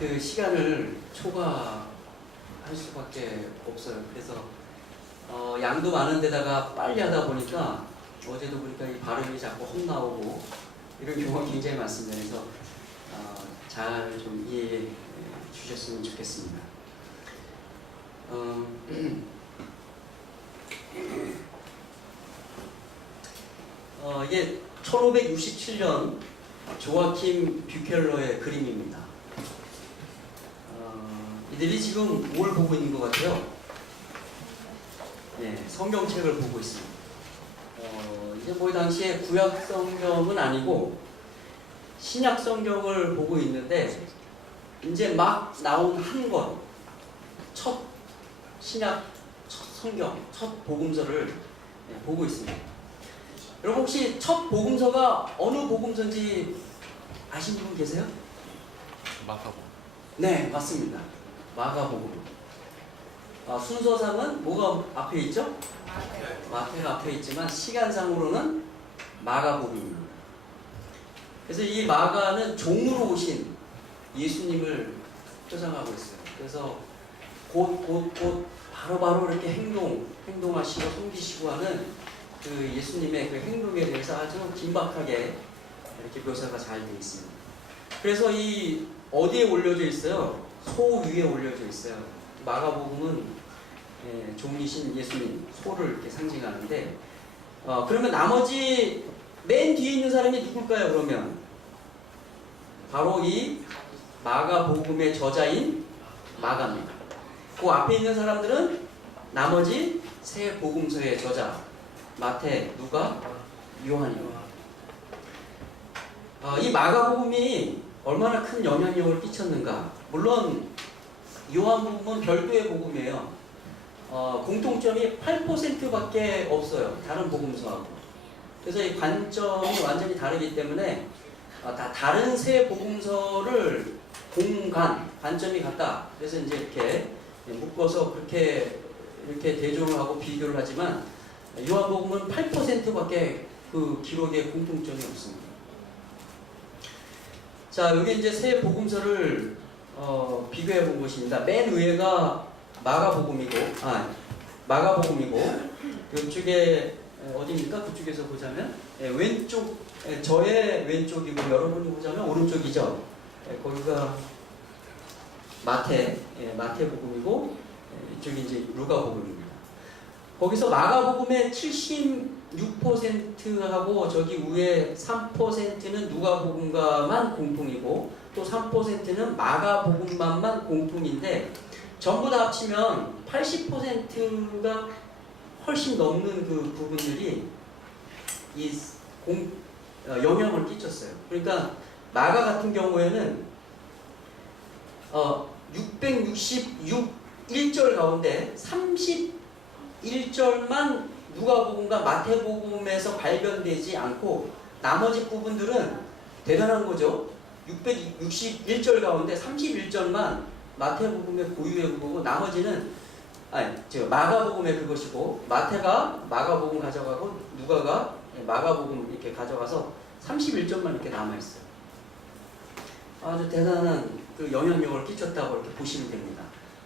그 시간을 초과할 수밖에 없어요. 그래서 양도 많은데다가 빨리 하다 보니까 어제도 보니까 이 발음이 자꾸 헛나오고 이런 경우가 굉장히 많습니다. 그래서 잘 좀 이해해 주셨으면 좋겠습니다. 이게 1567년 조아킴 뷰켈러의 그림입니다. 이들이 지금 뭘 보고 있는 것 같아요? 네, 성경책을 보고 있습니다. 이제 뭐 당시에 구약 성경은 아니고 신약 성경을 보고 있는데 이제 막 나온 한 권, 첫 신약, 첫 성경, 첫 복음서를 보고 있습니다. 여러분 혹시 첫 복음서가 어느 복음서인지 아시는 분 계세요? 마가복음. 네, 맞습니다. 마가복음. 순서상은 뭐가 앞에 있죠? 마태가 앞에 있지만 시간상으로는 마가복음입니다. 그래서 이 마가는 종으로 오신 예수님을 표상하고 있어요. 그래서 곧 바로바로 이렇게 행동하시고 섬기시고 하는 그 예수님의 그 행동에 대해서 아주 긴박하게 이렇게 묘사가 잘 되어 있습니다. 그래서 이 어디에 올려져 있어요? 소 위에 올려져 있어요. 마가복음은 종이신 예수님, 소를 이렇게 상징하는데, 그러면 나머지 맨 뒤에 있는 사람이 누굴까요? 그러면 바로 이 마가복음의 저자인 마가입니다. 그 앞에 있는 사람들은 나머지 세 복음서의 저자 마태, 누가, 요한이요. 이 마가복음이 얼마나 큰 영향력을 끼쳤는가? 물론 요한복음은 별도의 복음이에요. 공통점이 8%밖에 없어요. 다른 복음서하고. 그래서 이 관점이 완전히 다르기 때문에 다른 세 복음서를 관점이 같다. 그래서 이제 이렇게 묶어서 그렇게 이렇게 대조를 하고 비교를 하지만 요한복음은 8%밖에 그 기록에 공통점이 없습니다. 자, 여기 이제 세 복음서를 비교해 본 것입니다. 맨 위에가 마가복음이고, 이쪽에 어디입니까? 그쪽에서 보자면 왼쪽, 저의 왼쪽이고 여러분이 보자면 오른쪽이죠. 거기가 마태복음이고 이쪽이 이제 루가복음입니다. 거기서 마가복음의 76%하고 저기 위에 3%는 누가복음과만 공통이고 또 3%는 마가복음만만 공통인데 전부 다 합치면 80%가 훨씬 넘는 그 부분들이 영향을 끼쳤어요. 그러니까 마가 같은 경우에는 666절 가운데 31절만 누가복음과 마태복음에서 발견되지 않고 나머지 부분들은 대단한 거죠. 661절 가운데 31절만 마태복음의 고유의 그거고 나머지는 마가복음의 그것이고 마태가 마가복음 가져가고 누가가 마가복음 이렇게 가져가서 31절만 이렇게 남아있어요. 아주 대단한 그 영향력을 끼쳤다고 이렇게 보시면 됩니다.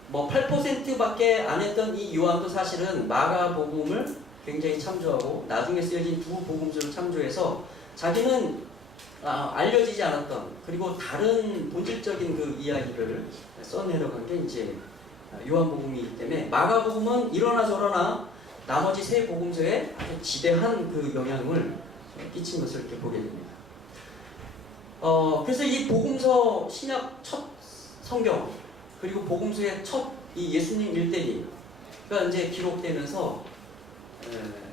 뭐 8%밖에 안 했던 이 요한도 사실은 마가복음을 굉장히 참조하고 나중에 쓰여진 두 복음서를 참조해서 자기는 알려지지 않았던 그리고 다른 본질적인 그 이야기를 써내려간 게 이제 요한복음이기 때문에 마가복음은 이러나 저러나 나머지 세 복음서에 아주 지대한 그 영향을 끼친 것을 이렇게 보게 됩니다. 그래서 이 복음서 신약 첫 성경 그리고 복음서의 첫 이 예수님 일대기가 이제 기록되면서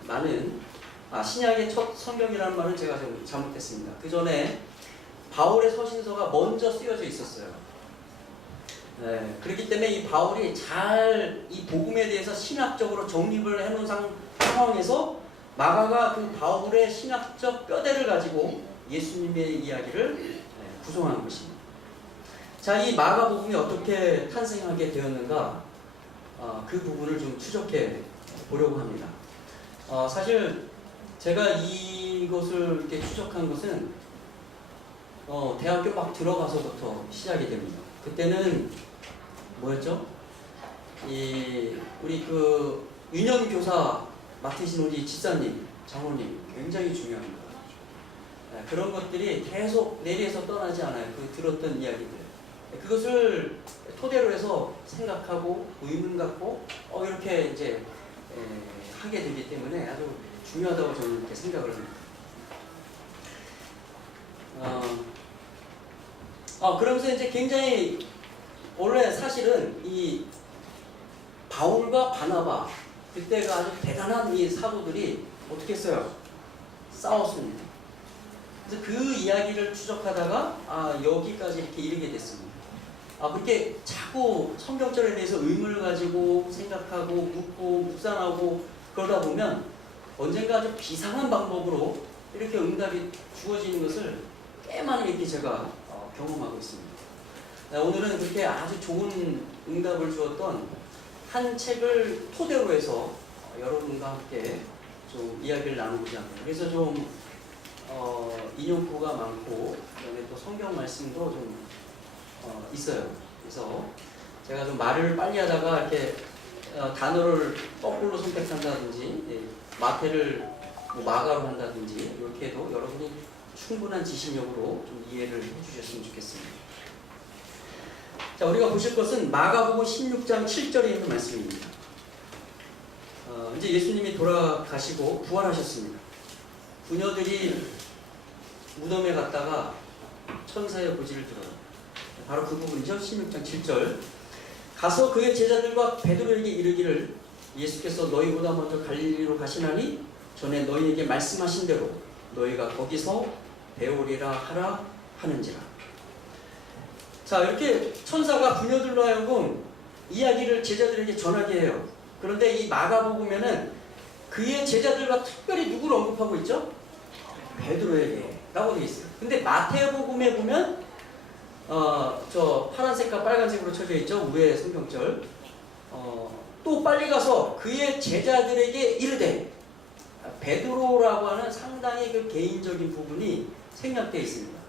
많은 신약의 첫 성경이라는 말은 제가 좀 잘못했습니다. 그 전에 바울의 서신서가 먼저 쓰여져 있었어요. 그렇기 때문에 이 바울이 잘 이 복음에 대해서 신학적으로 정립을 해놓은 상황에서 마가가 그 바울의 신학적 뼈대를 가지고 예수님의 이야기를 구성한 것입니다. 자, 이 마가복음이 어떻게 탄생하게 되었는가? 그 부분을 좀 추적해 보려고 합니다. 사실 제가 이것을 이렇게 추적한 것은 대학교 막 들어가서부터 시작이 됩니다. 그때는 뭐였죠? 우리 그 윤영 교사 맡으신 우리 집사님, 장로님 굉장히 중요합니다. 그런 것들이 계속 내리에서 떠나지 않아요. 그 들었던 이야기들. 그것을 토대로 해서 생각하고 의문 갖고 이렇게 이제 하게 되기 때문에 아주 중요하다고 저는 이렇게 생각을 합니다. 그러면서 이제 굉장히 원래 사실은 이 바울과 바나바 그때가 아주 대단한 이 사도들이 어떻게 했어요? 싸웠습니다. 그래서 그 이야기를 추적하다가 여기까지 이렇게 이르게 됐습니다. 그렇게 자꾸 성경절에 대해서 의문을 가지고 생각하고 묻고 묵상하고 그러다 보면 언젠가 아주 비상한 방법으로 이렇게 응답이 주어지는 것을 꽤 많이 이렇게 제가 경험하고 있습니다. 오늘은 그렇게 아주 좋은 응답을 주었던 한 책을 토대로 해서 여러분과 함께 좀 이야기를 나누고자 합니다. 그래서 좀 인용구가 많고 그다음에 또 성경 말씀도 좀 있어요. 그래서 제가 좀 말을 빨리 하다가 이렇게 단어를 거꾸로 선택한다든지 마태를 마가로 한다든지 이렇게 해도 여러분이 충분한 지식력으로 좀 이해를 해주셨으면 좋겠습니다. 자, 우리가 보실 것은 마가복음 16장 7절에 있는 말씀입니다. 이제 예수님이 돌아가시고 부활하셨습니다. 부녀들이 무덤에 갔다가 천사의 보지를 들어요. 바로 그 부분이죠. 16장 7절. 가서 그의 제자들과 베드로에게 이르기를 예수께서 너희보다 먼저 갈릴리로 가시나니 전에 너희에게 말씀하신 대로 너희가 거기서 배우리라 하라 하는지라. 자, 이렇게 천사가 부녀들로 하여금 이야기를 제자들에게 전하게 해요. 그런데 이 마가복음에는 그의 제자들과 특별히 누구를 언급하고 있죠? 베드로에게 라고 되어 있어요. 근데 마태복음에 보면 저 파란색과 빨간색으로 쳐져 있죠. 위에 성경절. 또 빨리 가서 그의 제자들에게 이르되, 베드로라고 하는 상당히 그 개인적인 부분이 생략되어 있습니다.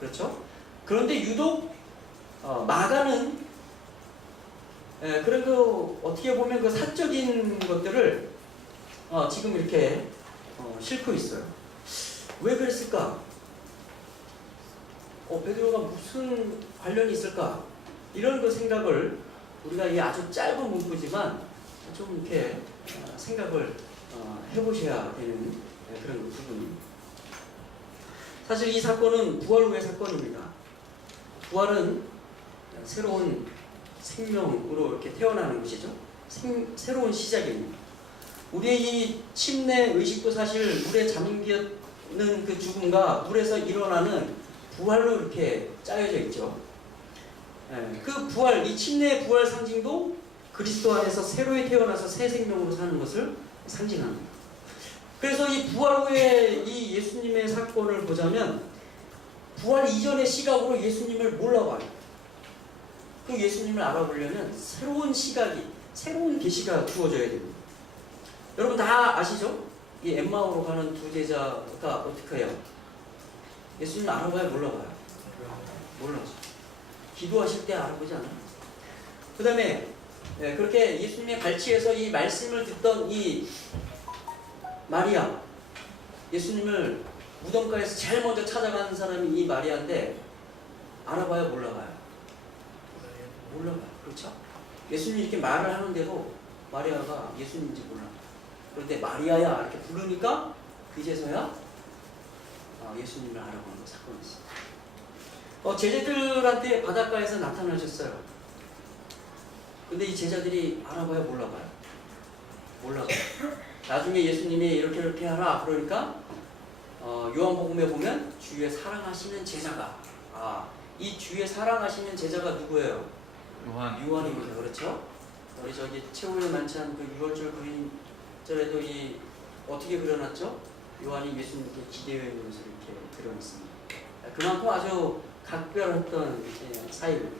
그렇죠? 그런데 유독 마가는 그런 그 어떻게 보면 그 사적인 것들을 지금 이렇게 싣고 있어요. 왜 그랬을까? 베드로가 무슨 관련이 있을까? 이런 그 생각을 우리가 이 아주 짧은 문구지만 좀 이렇게 생각을 해보셔야 되는 그런 부분입니다. 사실 이 사건은 부활 후의 사건입니다. 부활은 새로운 생명으로 이렇게 태어나는 것이죠. 새로운 시작입니다. 우리의 이 침례 의식도 사실 물에 잠기는 그 죽음과 물에서 일어나는 부활로 이렇게 짜여져 있죠. 그 부활, 이 침례의 부활 상징도 그리스도 안에서 새로이 태어나서 새 생명으로 사는 것을 상징합니다. 그래서 이 부활 후에 이 예수님의 사건을 보자면 부활 이전의 시각으로 예수님을 몰라봐요. 그 예수님을 알아보려면 새로운 시각이, 새로운 계시가 주어져야 됩니다. 여러분 다 아시죠? 이 엠마오로 가는 두 제자가 어떻게 해요? 예수님 알아봐요? 몰라봐요? 몰라죠. 기도하실 때 알아보지 않아요? 그 다음에 그렇게 예수님의 발치에서 이 말씀을 듣던 이 마리아, 예수님을 무덤가에서 제일 먼저 찾아가는 사람이 이 마리아인데 알아봐요? 몰라봐요? 몰라봐요. 그렇죠? 예수님이 이렇게 말을 하는데도 마리아가 예수님인지 몰라. 그런데 마리아야 이렇게 부르니까 그제서야 예수님을 알아보는 사건이 있어요. 제자들한테 바닷가에서 나타나셨어요. 근데 이 제자들이 알아봐요? 몰라봐요? 몰라봐요. 나중에 예수님이 이렇게 하라 그러니까 요한복음에 보면 주의 사랑하시는 제자가 이 주의 사랑하시는 제자가 누구예요? 요한입니다. 그렇죠? 우리 저기 최후의 만찬 그 6월절 그림절에도 이 어떻게 그려놨죠? 요한이 예수님께 기대어 있는 것을 이렇게 그려놨습니다. 그만큼 아주 각별했던 사이입니다.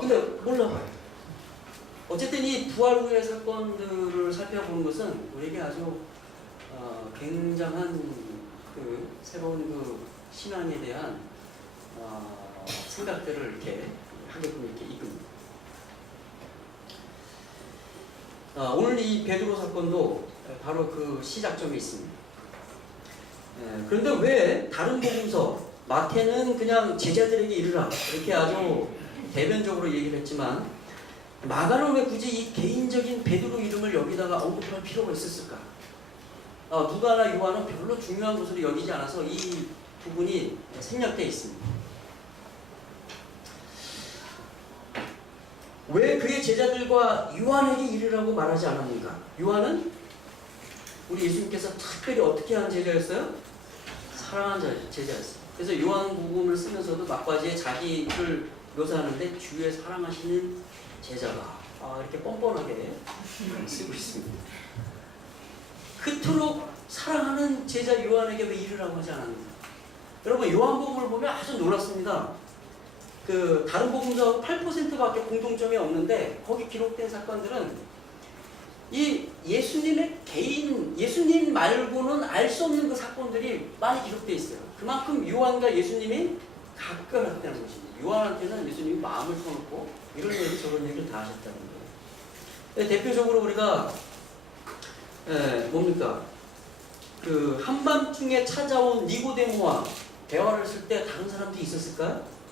근데 몰라봐요. 어쨌든 이 부활 후의 사건들을 살펴보는 것은 우리에게 아주 굉장한 그 새로운 그 신앙에 대한 생각들을 이렇게 하게끔 이렇게 이끕니다. 오늘 이 베드로 사건도 바로 그 시작점에 있습니다. 그런데 왜 다른 복음서 마태는 그냥 제자들에게 이르라 이렇게 아주 대변적으로 얘기를 했지만 마가는 왜 굳이 이 개인적인 베드로 이름을 여기다가 언급할 필요가 있었을까? 누가나 요한은 별로 중요한 것으로 여기지 않아서 이 부분이 생략되어 있습니다. 왜 그의 제자들과 요한에게 이르라고 말하지 않았는가? 요한은 우리 예수님께서 특별히 어떻게 한 제자였어요? 사랑하는 제자였어요. 그래서 요한복음을 쓰면서도 막바지에 자기를 묘사하는데 주의 사랑하시는 제자가 이렇게 뻔뻔하게 쓰고 있습니다. 그토록 사랑하는 제자 요한에게 왜 이르라고 하지 않았는가? 여러분 요한복음을 보면 아주 놀랍습니다. 그 다른 복음서하고 8%밖에 공통점이 없는데 거기 기록된 사건들은 이 예수님의 개인, 예수님 말고는 알 수 없는 그 사건들이 많이 기록되어 있어요. 그만큼 요한과 예수님이 가까웠다는 것입니다. 요한한테는 예수님이 마음을 터놓고 이런 얘기 저런 얘기를 다 하셨다는 거예요. 대표적으로 우리가 뭡니까? 그 한밤중에 찾아온 니고데모와 대화를 했을 때 다른 사람들이 있었을까요?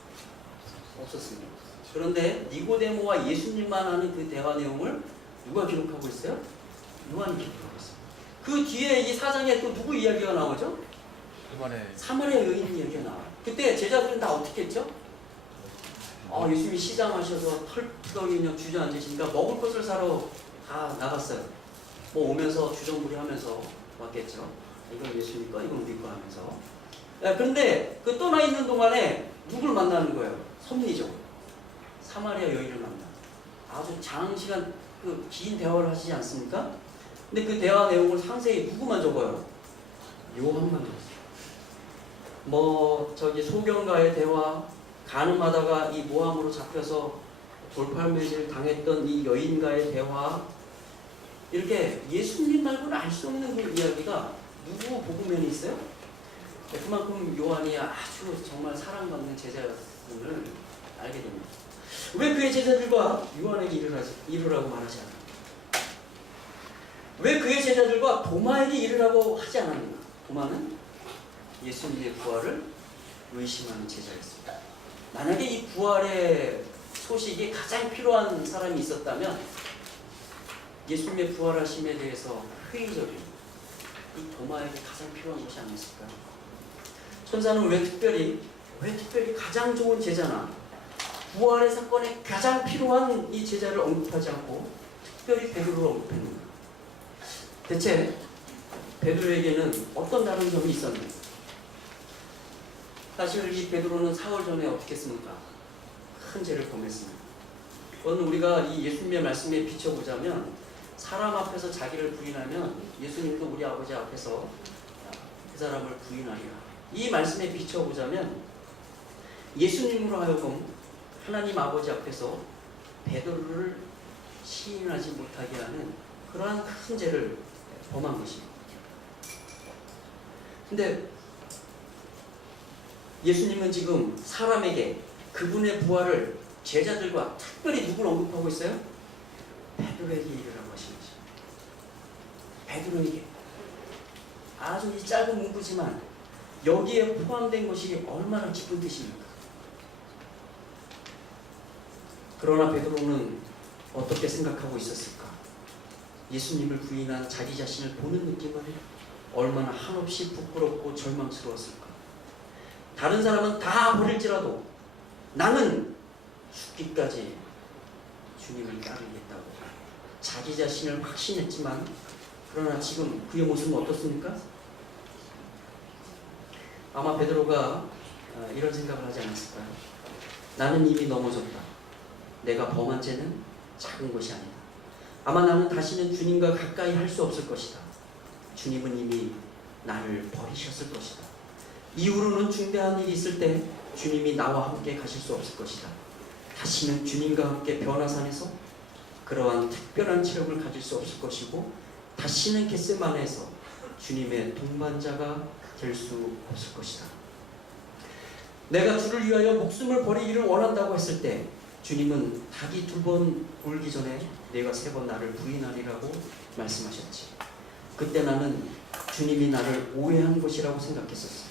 없었습니다. 그런데 니고데모와 예수님만 하는 그 대화 내용을 누가 기록하고 있어요? 요한이 기록하고 있어요. 그 뒤에 이 사장에 또 누구 이야기가 나오죠? 사마리아 여인 이야기가 나와요. 그때 제자들은 다 어떻게 했죠? 예수님이 시장하셔서 털떡이 그냥 주저앉으시니까 먹을 것을 사러 다 나갔어요. 뭐 오면서 주전부리 하면서 왔겠죠. 이건 예수님 거, 이건 우리 거 하면서. 그런데 그 떠나 있는 동안에 누굴 만나는 거예요? 섭리죠. 사마리아 여인을 만나. 아주 장시간 그 긴 대화를 하시지 않습니까? 근데 그 대화 내용을 상세히 누구만 적어요? 요한만 적었어요. 뭐 저기 소경과의 대화, 간음하다가 이 모함으로 잡혀서 돌팔매질 당했던 이 여인과의 대화, 이렇게 예수님 말고는 알 수 없는 그 이야기가 누구 복음에는 있어요? 그만큼 요한이 아주 정말 사랑받는 제자였음을 알게 됩니다. 왜 그의 제자들과 요한에게 이르라고 말하지 않았는가? 왜 그의 제자들과 도마에게 이르라고 하지 않았는가? 도마는 예수님의 부활을 의심하는 제자였습니다. 만약에 이 부활의 소식이 가장 필요한 사람이 있었다면 예수님의 부활하심에 대해서 회의적인 이 도마에게 가장 필요한 것이 아니었을까요? 천사는 왜 특별히 가장 좋은 제자나 부활의 사건에 가장 필요한 이 제자를 언급하지 않고 특별히 베드로를 언급했는가? 대체 베드로에게는 어떤 다른 점이 있었는가? 사실 이 베드로는 사흘 전에 어떻게 했습니까? 큰 죄를 범했습니다. 그건 우리가 이 예수님의 말씀에 비춰보자면 사람 앞에서 자기를 부인하면 예수님도 우리 아버지 앞에서 그 사람을 부인하리라. 이 말씀에 비춰보자면 예수님으로 하여금 하나님 아버지 앞에서 베드로를 시인하지 못하게 하는 그러한 큰 죄를 범한 것입니다. 근데 예수님은 지금 사람에게 그분의 부활을 제자들과 특별히 누굴 언급하고 있어요? 베드로에게 이르라고 하신 거죠. 베드로에게. 아주 이 짧은 문구지만 여기에 포함된 것이 얼마나 깊은 뜻입니까? 그러나 베드로는 어떻게 생각하고 있었을까? 예수님을 부인한 자기 자신을 보는 느낌은 얼마나 한없이 부끄럽고 절망스러웠을까? 다른 사람은 다 버릴지라도 나는 죽기까지 주님을 따르겠다고 자기 자신을 확신했지만 그러나 지금 그의 모습은 어떻습니까? 아마 베드로가 이런 생각을 하지 않았을까요? 나는 이미 넘어졌다. 내가 범한 죄는 작은 것이 아니다. 아마 나는 다시는 주님과 가까이 할 수 없을 것이다. 주님은 이미 나를 버리셨을 것이다. 이후로는 중대한 일이 있을 때 주님이 나와 함께 가실 수 없을 것이다. 다시는 주님과 함께 변화산에서 그러한 특별한 체력을 가질 수 없을 것이고 다시는 겟세마네에서 주님의 동반자가 될 수 없을 것이다. 내가 주를 위하여 목숨을 버리기를 원한다고 했을 때 주님은 닭이 2번 울기 전에 내가 3번 나를 부인하리라고 말씀하셨지. 그때 나는 주님이 나를 오해한 것이라고 생각했었어.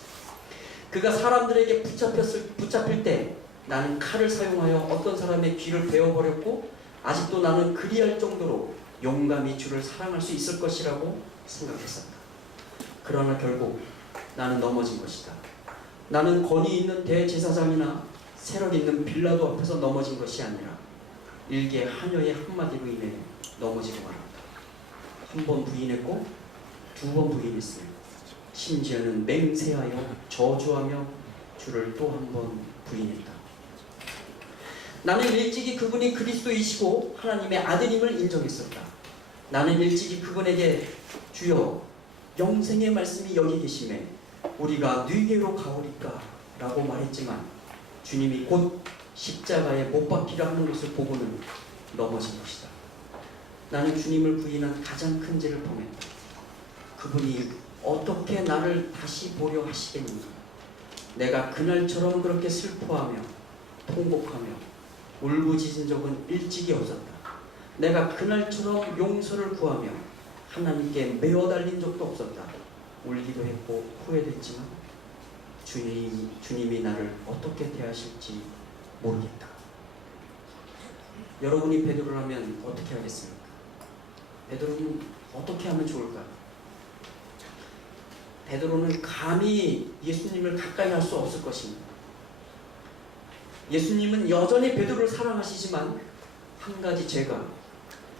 그가 사람들에게 붙잡힐 때 나는 칼을 사용하여 어떤 사람의 귀를 베어버렸고 아직도 나는 그리할 정도로 용감히 주를 사랑할 수 있을 것이라고 생각했었다. 그러나 결국 나는 넘어진 것이다. 나는 권위 있는 대제사장이나 세력 있는 빌라도 앞에서 넘어진 것이 아니라 일개 하녀의 한마디로 인해 넘어지고 말았다. 1번 부인했고 2번 부인했으며 심지어는 맹세하여 저주하며 주를 또 1번 부인했다. 나는 일찍이 그분이 그리스도이시고 하나님의 아들임을 인정했었다. 나는 일찍이 그분에게 주여 영생의 말씀이 여기 계시매 우리가 뉘게로 가오리까 라고 말했지만 주님이 곧 십자가에 못 박히려 하는 것을 보고는 넘어진 것이다. 나는 주님을 부인한 가장 큰 죄를 범했다. 그분이 어떻게 나를 다시 보려 하시겠는가. 내가 그날처럼 그렇게 슬퍼하며 통곡하며 울부짖은 적은 일찍이 없었다. 내가 그날처럼 용서를 구하며 하나님께 매어 달린 적도 없었다. 울기도 했고 후회됐지만 주님이 나를 어떻게 대하실지 모르겠다. 여러분이 베드로라면 어떻게 하겠습니까? 베드로는 어떻게 하면 좋을까? 베드로는 감히 예수님을 가까이 할 수 없을 것입니다. 예수님은 여전히 베드로를 사랑하시지만 한 가지 죄가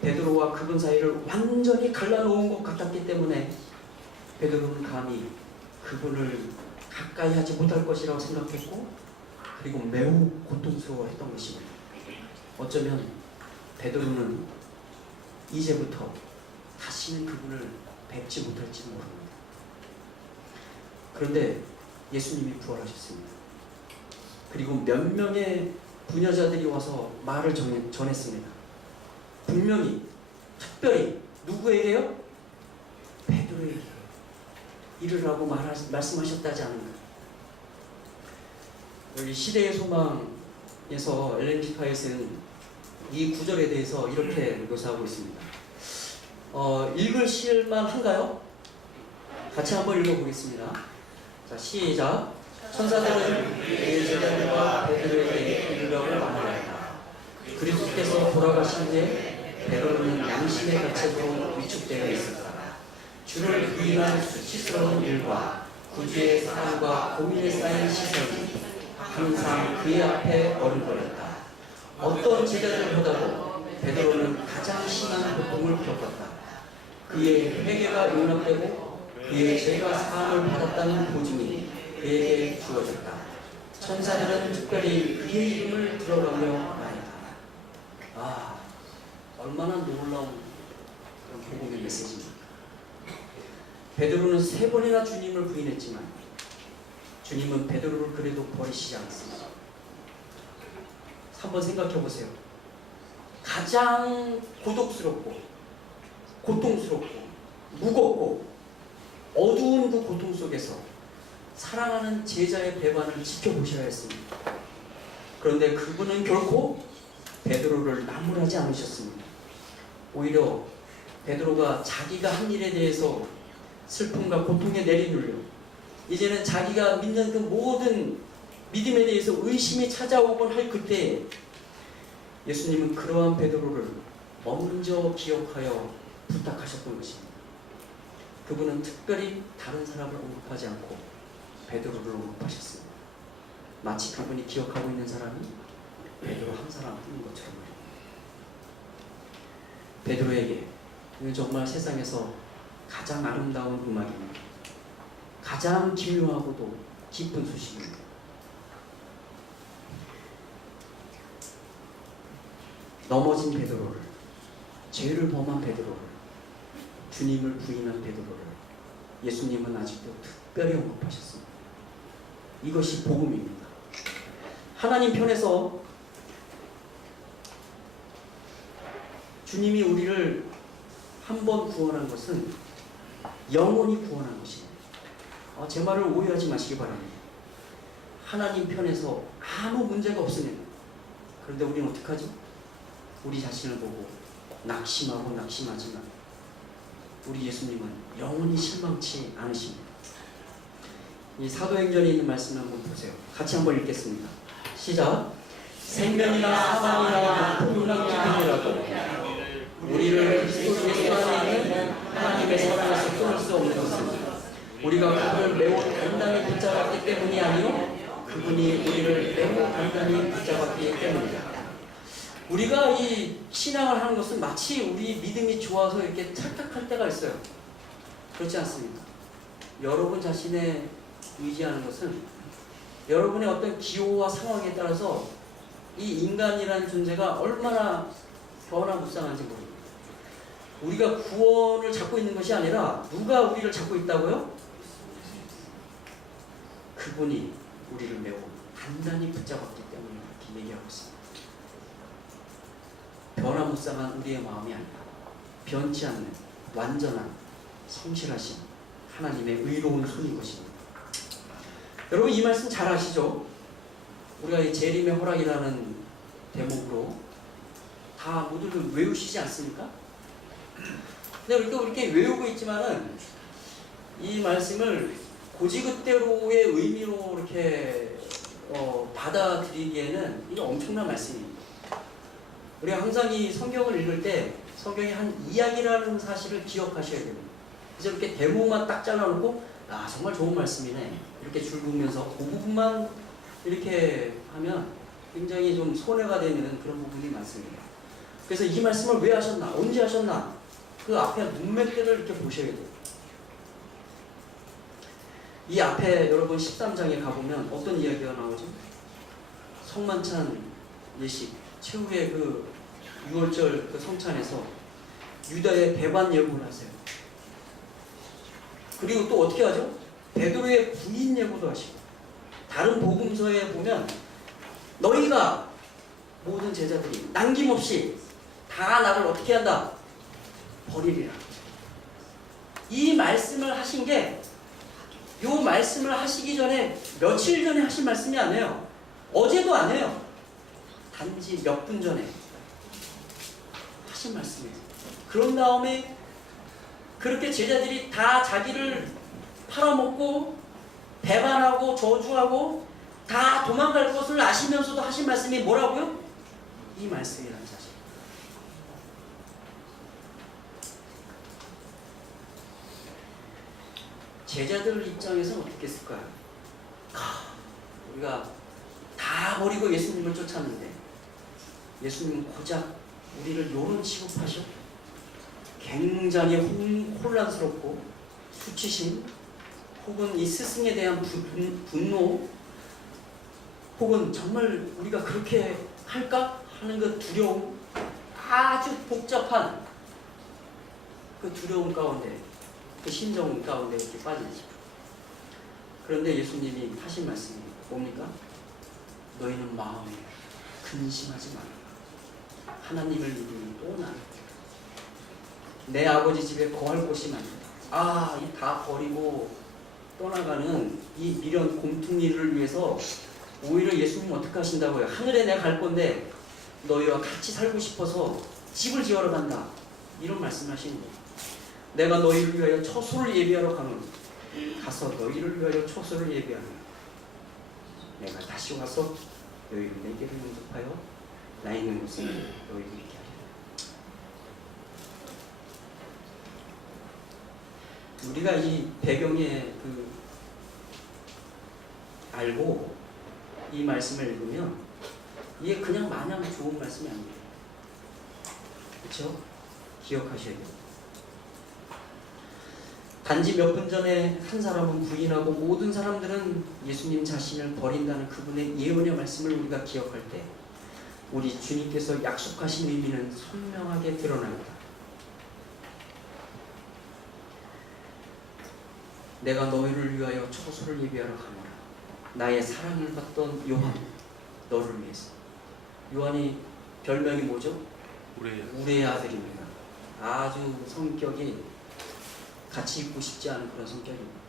베드로와 그분 사이를 완전히 갈라놓은 것 같았기 때문에 베드로는 감히 그분을 가까이 하지 못할 것이라고 생각했고 그리고 매우 고통스러워했던 것입니다. 어쩌면 베드로는 이제부터 다시는 그분을 뵙지 못할지 모릅니다. 그런데 예수님이 부활하셨습니다. 그리고 몇 명의 부녀자들이 와서 말을 전했습니다. 분명히 특별히 누구에게요? 베드로에게 이르라고 말씀하셨다지 않은가. 여기 시대의 소망에서 엘렌 G. 화이트는 이 구절에 대해서 이렇게 묘사하고 있습니다. 읽을 실만 한가요? 같이 한번 읽어보겠습니다. 자, 시작. 천사들은 그의 제자들과 베드로에게 이르라고 말하였다. 그리스도께서 돌아가신 후에 베드로는 양심의 가책으로 위축되어 있었다. 주를 부인한 수치스러운 일과 구주의 사랑과 고민에 쌓인 시선이 항상 그의 앞에 어른거렸다. 어떤 제자들보다도 베드로는 가장 심한 고통을 겪었다. 그의 회개가 용납되고 그의 죄가 사함을 받았다는 보증이 그에게 주어졌다. 천사들은 특별히 그의 이름을 들어가며 말했다. 아, 얼마나 놀라운 그런 복음의 메시지입니까? 베드로는 3번이나 주님을 부인했지만 주님은 베드로를 그래도 버리시지 않았습니다. 한번 생각해 보세요. 가장 고독스럽고 고통스럽고 무겁고 어두운 그 고통 속에서 사랑하는 제자의 배반을 지켜보셔야 했습니다. 그런데 그분은 결코 베드로를 나무라지 않으셨습니다. 오히려 베드로가 자기가 한 일에 대해서 슬픔과 고통에 내리눌려 이제는 자기가 믿는 그 모든 믿음에 대해서 의심이 찾아오곤 할 그때에 예수님은 그러한 베드로를 먼저 기억하여 부탁하셨던 것입니다. 그분은 특별히 다른 사람을 언급하지 않고 베드로를 언급하셨습니다. 마치 그분이 기억하고 있는 사람이 베드로 한 사람뿐인 것처럼 말입니다. 베드로에게 이건 정말 세상에서 가장 아름다운 음악입니다. 가장 기묘하고도 기쁜 소식입니다. 넘어진 베드로를, 죄를 범한 베드로를, 주님을 부인한 베드로를 예수님은 아직도 특별히 언급하셨습니다. 이것이 복음입니다. 하나님 편에서 주님이 우리를 한 번 구원한 것은 영원히 구원한 것입니다. 제 말을 오해하지 마시기 바랍니다. 하나님 편에서 아무 문제가 없습니다. 그런데 우리는 어떡하죠? 우리 자신을 보고 낙심하고 낙심하지만 우리 예수님은 영원히 실망치 않으십니다. 이 사도행전에 있는 말씀을 한번 보세요. 같이 한번 읽겠습니다. 시작. 생명이나 사망이나 고난이나 기근이라도 우리를 그리스도 예수 안에 있는 하나님의 사랑에서 끊을 수 없는 것은 우리가 그분을 매우 단단히 붙잡았기 때문이 아니요 그분이 우리를 매우 단단히 붙잡았기 때문이다. 우리가 이 신앙을 하는 것은 마치 우리 믿음이 좋아서 이렇게 착각할 때가 있어요. 그렇지 않습니다. 여러분 자신의 의지하는 것은 여러분의 어떤 기호와 상황에 따라서 이 인간이라는 존재가 얼마나 변화무쌍한지 모릅니다. 우리가 구원을 잡고 있는 것이 아니라 누가 우리를 잡고 있다고요? 그분이 우리를 매우 단단히 붙잡았기 때문에 이렇게 얘기하고 있습니다. 변화무쌍한 우리의 마음이 아니라 변치 않는 완전한 성실하신 하나님의 의로운 손인 것입니다. 여러분 이 말씀 잘 아시죠? 우리가 이 재림의 허락이라는 대목으로 다 모두들 외우시지 않습니까? 근데 우리가 이렇게 외우고 있지만은 이 말씀을 고지그대로의 의미로 이렇게 받아들이기에는 이게 엄청난 말씀입니다. 우리가 항상 이 성경을 읽을 때 성경이 한 이야기라는 사실을 기억하셔야 됩니다. 그래서 이렇게 대목만 딱 잘라놓고 아 정말 좋은 말씀이네 이렇게 줄 긋면서 그 부분만 이렇게 하면 굉장히 좀 손해가 되는 그런 부분이 많습니다. 그래서 이 말씀을 왜 하셨나 언제 하셨나 그 앞에 문맥들을 이렇게 보셔야 돼요. 이 앞에 여러분 13장에 가보면 어떤 이야기가 나오죠? 성만찬 예식 최후의 그 6월절 그 성찬에서 유다의 배반 예고를 하세요. 그리고 또 어떻게 하죠? 베드로의 부인 예고도 하시고 다른 복음서에 보면 너희가 모든 제자들이 남김없이 다 나를 어떻게 한다? 버리리라. 이 말씀을 하신 게 이 말씀을 하시기 전에 며칠 전에 하신 말씀이 아니에요. 어제도 아니에요. 단지 몇 분 전에 하신 말씀이에요. 그런 다음에 그렇게 제자들이 다 자기를 팔아먹고 배반하고 저주하고 다 도망갈 것을 아시면서도 하신 말씀이 뭐라고요? 이 말씀이라는 사실. 제자들 입장에서는 어떻게 했을까요? 우리가 다 버리고 예수님을 쫓았는데 예수님은 고작 우리를 요런 취급하셔? 굉장히 혼란스럽고 수치심 혹은 이 스승에 대한 분노 혹은 정말 우리가 그렇게 할까? 하는 그 두려움 아주 복잡한 그 두려움 가운데 그 심정 가운데 이렇게 빠지죠. 그런데 예수님이 하신 말씀이 뭡니까? 너희는 마음에 근심하지 말라. 하나님을 믿으니 또 나는 내 아버지 집에 거할 곳이 많다. 아, 이 다 버리고 떠나가는 이 미련 곰퉁이를 위해서 오히려 예수님 어떻게 하신다고요? 하늘에 내가 갈 건데 너희와 같이 살고 싶어서 집을 지어러 간다. 이런 말씀을 하시는 거예요. 내가 너희를 위하여 처소를 예비하러 가노니 가서 너희를 위하여 처소를 예비하노니 내가 다시 와서 너희를 내게로 영접하여 나 있는 곳에 너희를 있게 하리라. 우리가 이 배경에 알고 이 말씀을 읽으면 이게 그냥 마냥 좋은 말씀이 아닙니다. 그렇죠? 기억하셔야 돼요. 단지 몇 분 전에 한 사람은 부인하고 모든 사람들은 예수님 자신을 버린다는 그분의 예언의 말씀을 우리가 기억할 때 우리 주님께서 약속하신 의미는 선명하게 드러납니다. 내가 너희를 위하여 처소를 예비하러 가노라. 나의 사랑을 받던 요한 너를 위해서. 요한이 별명이 뭐죠? 우레의 아들입니다. 아주 성격이 같이 있고 싶지 않은 그런 성격입니다.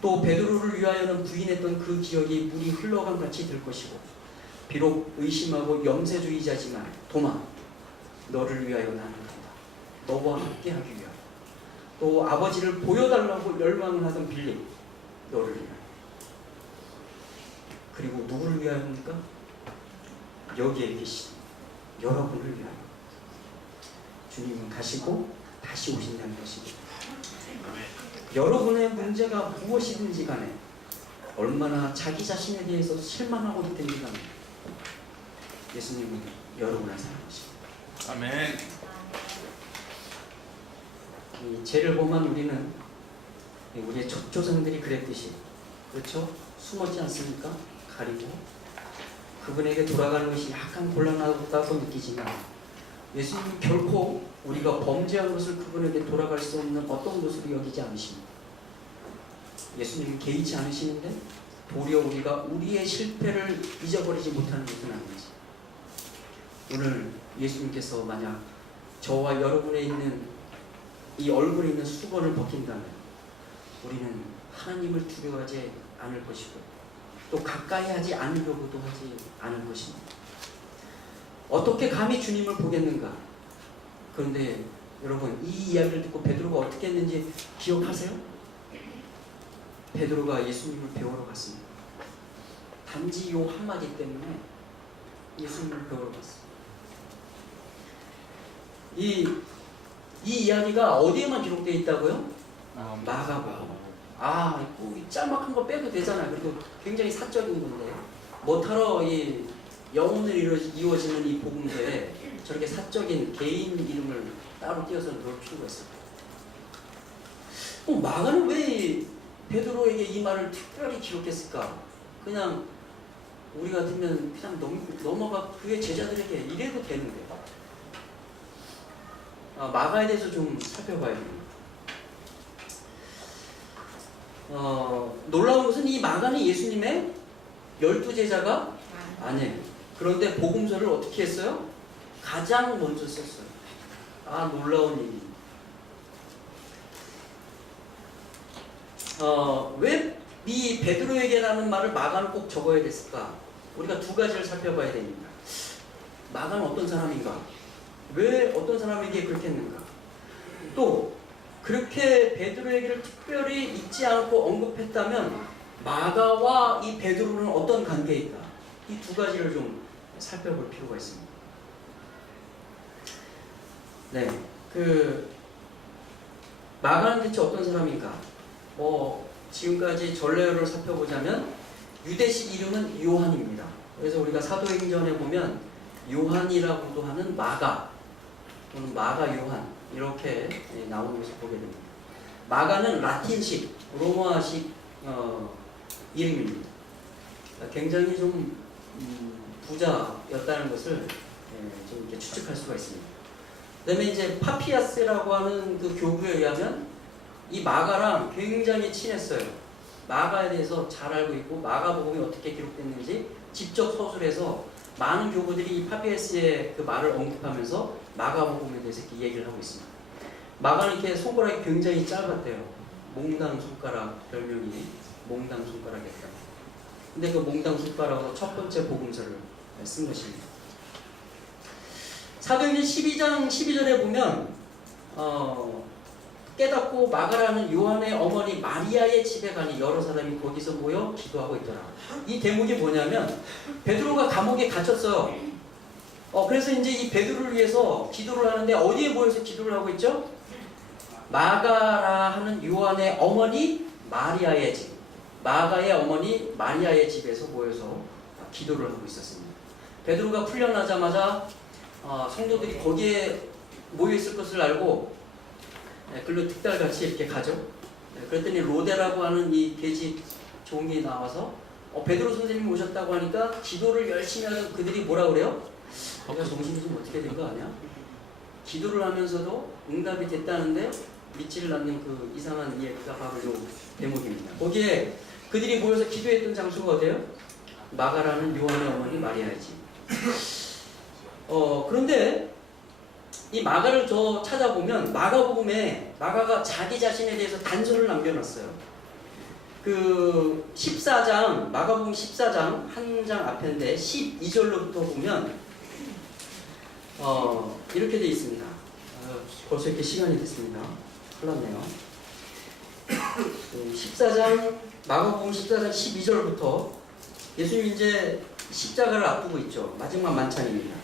또 베드로를 위하여는 부인했던 그 기억이 물이 흘러간 같이 될 것이고 비록 의심하고 염세주의자지만 도마 너를 위하여 나는 간다. 너와 함께 하기 위하여. 또 아버지를 보여달라고 열망을 하던 빌립 너를 위하여. 그리고 누구를 위하여입니까? 여기에 계신 여러분을 위하여. 주님은 가시고 다시 오신다는 것입니다. 여러분의 문제가 무엇이든지 간에 얼마나 자기 자신에 대해서 실망하고 있든지 간에 예수님은 여러분을 사랑하십니다. 아멘. 이 죄를 범한 우리는 우리의 첫 조상들이 그랬듯이 그렇죠? 숨었지 않습니까? 가리고 그분에게 돌아가는 것이 약간 곤란하다고 느끼지만 예수님은 결코 우리가 범죄한 것을 그분에게 돌아갈 수 없는 어떤 것으로 여기지 않으십니다. 예수님은 개의치 않으시는데 도리어 우리가 우리의 실패를 잊어버리지 못하는 것은 아니지. 오늘 예수님께서 만약 저와 여러분에 있는 이 얼굴에 있는 수건을 벗긴다면 우리는 하나님을 두려워하지 않을 것이고 또 가까이 하지 않으려고도 하지 않을 것입니다. 어떻게 감히 주님을 보겠는가? 그런데 여러분 이 이야기를 듣고 베드로가 어떻게 했는지 기억하세요? 베드로가 예수님을 배우러 갔습니다. 단지 요 한마디 때문에 예수님을 배우러 갔어요. 이 이야기가 어디에만 기록되어 있다고요? 마가복음. 이 짤막한 거 빼도 되잖아요. 그래도 굉장히 사적인 건데 뭐하러 이 영혼을 이루어지는 이 복음서에 저렇게 사적인 개인 이름을 따로 띄어서 넣을 필요가 있을까요? 마가는 왜 베드로에게 이 말을 특별히 기록했을까? 그냥 우리 같으면 그냥 넘어가 그의 제자들에게 이래도 되는데 마가에 대해서 좀 살펴봐야 됩니다. 놀라운 것은 이 마가는 예수님의 12제자가 아니에요. 그런데 복음서를 어떻게 했어요? 가장 먼저 썼어요. 놀라운 얘기입니다. 왜 이 베드로에게라는 말을 마가는 꼭 적어야 됐을까? 우리가 두 가지를 살펴봐야 됩니다. 마가는 어떤 사람인가? 왜 어떤 사람에게 그렇게 했는가? 또 그렇게 베드로에게를 특별히 잊지 않고 언급했다면 마가와 이 베드로는 어떤 관계일까? 이 두 가지를 좀 살펴볼 필요가 있습니다. 네, 마가는 대체 어떤 사람인가? 지금까지 전례를 살펴보자면 유대식 이름은 요한입니다. 그래서 우리가 사도행전에 보면 요한이라고도 하는 마가 또는 마가 요한 이렇게 나오는 것을 보게 됩니다. 마가는 라틴식, 로마식 이름입니다. 굉장히 좀 부자였다는 것을 좀 이렇게 추측할 수가 있습니다. 그다음에 이제 파피아스라고 하는 그 교부에 의하면 이 마가랑 굉장히 친했어요. 마가에 대해서 잘 알고 있고 마가복음이 어떻게 기록됐는지 직접 서술해서 많은 교부들이 이 파피아스의 그 말을 언급하면서 마가복음에 대해서 이렇게 얘기를 하고 있습니다. 마가는 이렇게 손가락이 굉장히 짧았대요. 몽당 손가락, 별명이 몽당 손가락이었다. 근데 그 몽당 손가락으로 첫 번째 복음서를 쓴 것입니다. 사도행전 12장 12절에 보면 깨닫고 마가라는 요한의 어머니 마리아의 집에 가니 여러 사람이 거기서 모여 기도하고 있더라. 이 대목이 뭐냐면 베드로가 감옥에 갇혔어요. 그래서 이제 이 베드로를 위해서 기도를 하는데 어디에 모여서 기도를 하고 있죠? 마가라 하는 요한의 어머니 마리아의 집, 마가의 어머니 마리아의 집에서 모여서 기도를 하고 있었습니다. 베드로가 풀려나자마자 성도들이 거기에 모여 있을 것을 알고 글로 득달같이 이렇게 가죠. 그랬더니 로데라고 하는 이 계집 종이 나와서 베드로 선생님이 오셨다고 하니까 기도를 열심히 하는 그들이 뭐라 그래요? 내가 정신이 좀 어떻게 된 거 아니야? 기도를 하면서도 응답이 됐다는데 믿지를 않는 그 이상한 이야기가 바로 이 대목입니다. 거기에 그들이 모여서 기도했던 장소가 어디예요? 마가라는 요한의 어머니 마리아의 집. 그런데 이 마가를 찾아보면 마가복음에 마가가 자기 자신에 대해서 단서를 남겨놨어요. 그 14장, 마가복음 14장 한 장 앞인데 12절로부터 보면 이렇게 되어 있습니다. 벌써 이렇게 시간이 됐습니다. 큰일 났네요. 14장, 마가복음 14장 12절부터 예수님 이제 십자가를 앞두고 있죠. 마지막 만찬입니다.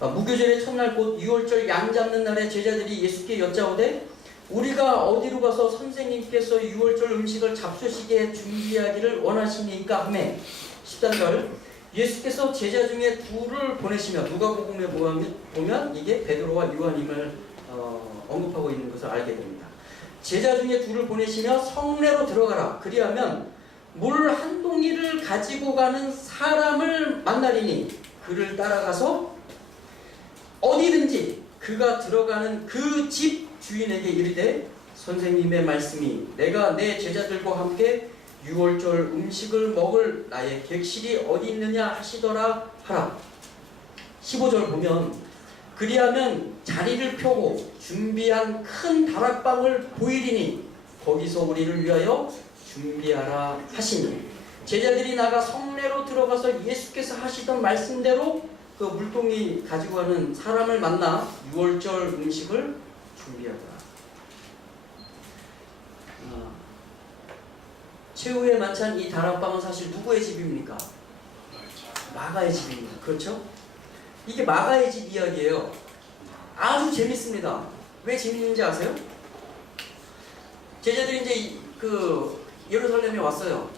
무교절의 첫날 곧 유월절 양 잡는 날에 제자들이 예수께 여짜오되 우리가 어디로 가서 선생님께서 유월절 음식을 잡수시게 준비하기를 원하시니까 하매 13절 예수께서 제자 중에 둘을 보내시며 누가복음에 보면 이게 베드로와 요한임을 언급하고 있는 것을 알게 됩니다. 제자 중에 둘을 보내시며 성내로 들어가라. 그리하면 물 한 동이를 가지고 가는 사람을 만나리니 그를 따라가서 어디든지 그가 들어가는 그 집 주인에게 이르되 선생님의 말씀이 내가 내 제자들과 함께 유월절 음식을 먹을 나의 객실이 어디 있느냐 하시더라 하라. 15절 보면 그리하면 자리를 펴고 준비한 큰 다락방을 보이리니 거기서 우리를 위하여 준비하라 하시니 제자들이 나가 성내로 들어가서 예수께서 하시던 말씀대로 그 물동이 가지고 가는 사람을 만나 유월절 음식을 준비하더라. 최후의 만찬 이 다락방은 사실 누구의 집입니까? 마가의 집입니다. 그렇죠? 이게 마가의 집 이야기예요. 아주 재밌습니다. 왜 재밌는지 아세요? 제자들이 이제 그 예루살렘에 왔어요.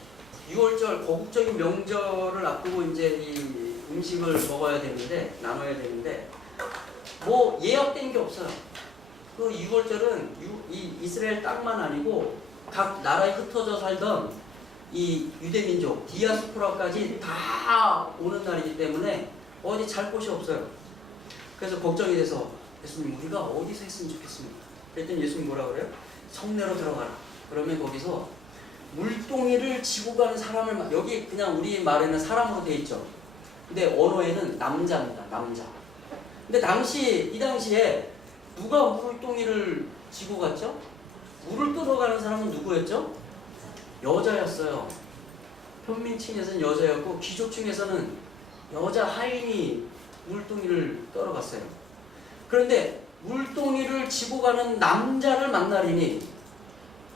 6월절 거국적인 명절을 앞두고 이제 이 음식을 먹어야 되는데 나눠야 되는데 뭐 예약된 게 없어요. 그 6월절은 이 이스라엘 땅만 아니고 각 나라에 흩어져 살던 이 유대민족 디아스포라까지 다 오는 날이기 때문에 어디 잘 곳이 없어요. 그래서 걱정이 돼서 예수님 우리가 어디서 했으면 좋겠습니까? 그랬더니 예수님 뭐라 그래요? 성내로 들어가라. 그러면 거기서 물동이를 지고 가는 사람을 여기 그냥 우리 말에는 사람으로 돼 있죠. 근데 언어에는 남자입니다. 남자. 근데 이 당시에 누가 물동이를 지고 갔죠? 물을 끌어가는 사람은 누구였죠? 여자였어요. 현민층에서는 여자였고 귀족층에서는 여자 하인이 물동이를 끌어갔어요. 그런데 물동이를 지고 가는 남자를 만나리니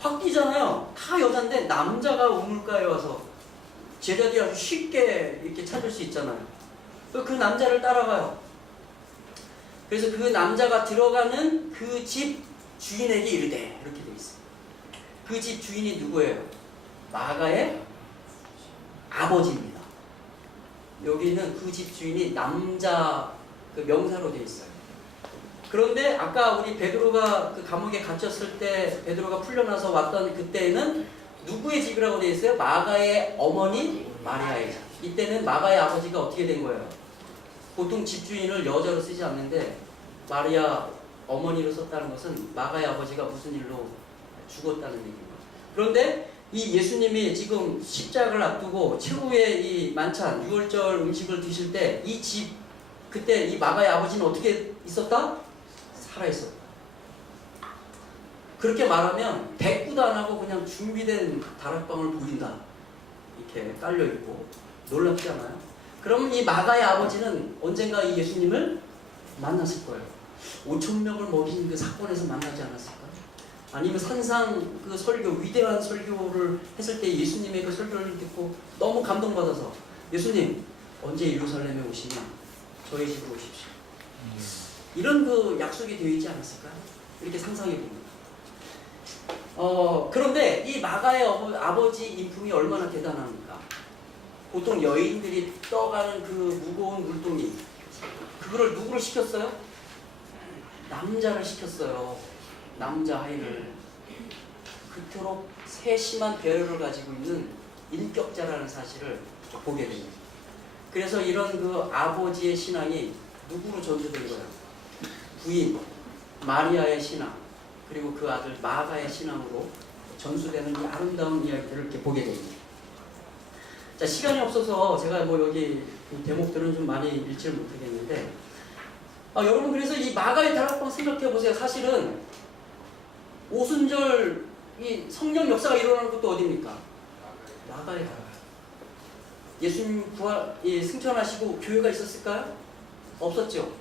확 뛰잖아요. 다 여잔데 남자가 우물가에 와서 제자들이 아주 쉽게 이렇게 찾을 수 있잖아요. 그 남자를 따라가요. 그래서 그 남자가 들어가는 그 집 주인에게 이르되 이렇게 되어 있어요. 그 집 주인이 누구예요? 마가의 아버지입니다. 여기는 그 집 주인이 남자 그 명사로 되어 있어요. 그런데 아까 우리 베드로가 그 감옥에 갇혔을 때 베드로가 풀려나서 왔던 그때는 누구의 집이라고 되어 있어요? 마가의 어머니 마리아의 집. 이때는 마가의 아버지가 어떻게 된 거예요? 보통 집주인을 여자로 쓰지 않는데 마리아 어머니로 썼다는 것은 마가의 아버지가 무슨 일로 죽었다는 얘기입니다. 그런데 이 예수님이 지금 십자가를 앞두고 최후의 이 만찬 유월절 음식을 드실 때 이 집 그때 이 마가의 아버지는 어떻게 있었다? 살아있었다. 그렇게 말하면 대꾸도 안 하고 그냥 준비된 다락방을 보인다. 이렇게 깔려있고 놀랍지 않아요? 그러면 이 마가의 아버지는 언젠가 이 예수님을 만났을 거예요. 5,000명을 먹인 그 사건에서 만나지 않았을까? 아니면 산상 그 설교, 위대한 설교를 했을 때 예수님의 그 설교를 듣고 너무 감동받아서 예수님 언제 예루살렘에 오시면 저희 집으로 오십시오. 이런 그 약속이 되어 있지 않았을까요? 이렇게 상상해 봅니다. 그런데 이 마가의 아버지 인품이 얼마나 대단합니까? 보통 여인들이 떠가는 그 무거운 물동이 그거를 누구를 시켰어요? 남자를 시켰어요. 남자 하인을. 그토록 세심한 배려를 가지고 있는 인격자라는 사실을 보게 됩니다. 그래서 이런 그 아버지의 신앙이 누구로 전수된 거예요? 부인 마리아의 신앙 그리고 그 아들 마가의 신앙으로 전수되는 이 아름다운 이야기들을 이렇게 보게 됩니다. 자, 시간이 없어서 제가 뭐 여기 대목들은 좀 많이 읽지를 못하겠는데 여러분 그래서 이 마가의 다락방 생각해 보세요. 사실은 오순절 이 성령 역사가 일어나는 것도 어디입니까? 마가에 달아요. 예수님 승천하시고 교회가 있었을까요? 없었죠.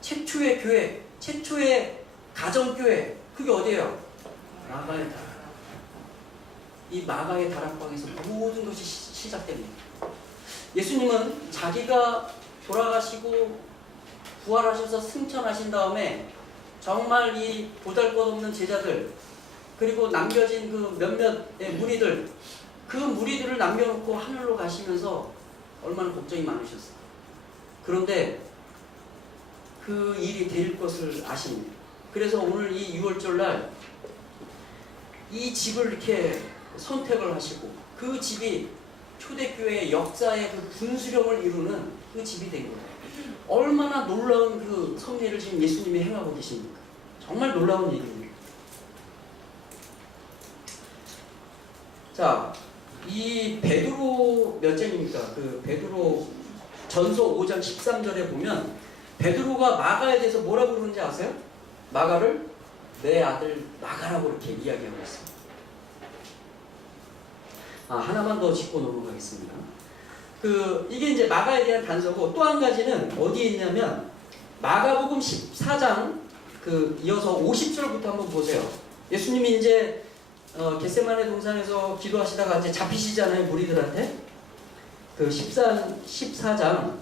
최초의 교회, 최초의 가정교회, 그게 어디예요? 마가의 다락. 이 마가의 다락방에서 모든 것이 시작됩니다. 예수님은 자기가 돌아가시고 부활하셔서 승천하신 다음에 정말 이 보잘것없는 제자들, 그리고 남겨진 그 몇몇의 무리들, 그 무리들을 남겨놓고 하늘로 가시면서 얼마나 걱정이 많으셨어요. 그런데 그 일이 될 것을 아십니다. 그래서 오늘 이 6월절 날 이 집을 이렇게 선택을 하시고 그 집이 초대교회의 역사의 그 분수령을 이루는 그 집이 된 거예요. 얼마나 놀라운 그 섭리를 지금 예수님이 행하고 계십니까? 정말 놀라운 얘기입니다. 자, 이 베드로 몇 장입니까? 그 베드로 전서 5장 13절에 보면 베드로가 마가에 대해서 뭐라고 그러는지 아세요? 마가를 내 아들 마가라고 이렇게 이야기하고 있습니다. 하나만 더 짚고 넘어가겠습니다. 이게 이제 마가에 대한 단서고, 또 한 가지는 어디에 있냐면 마가복음 14장 이어서 50절부터 한번 보세요. 예수님이 이제 겟세마네 동산에서 기도하시다가 이제 잡히시잖아요, 무리들한테. 14장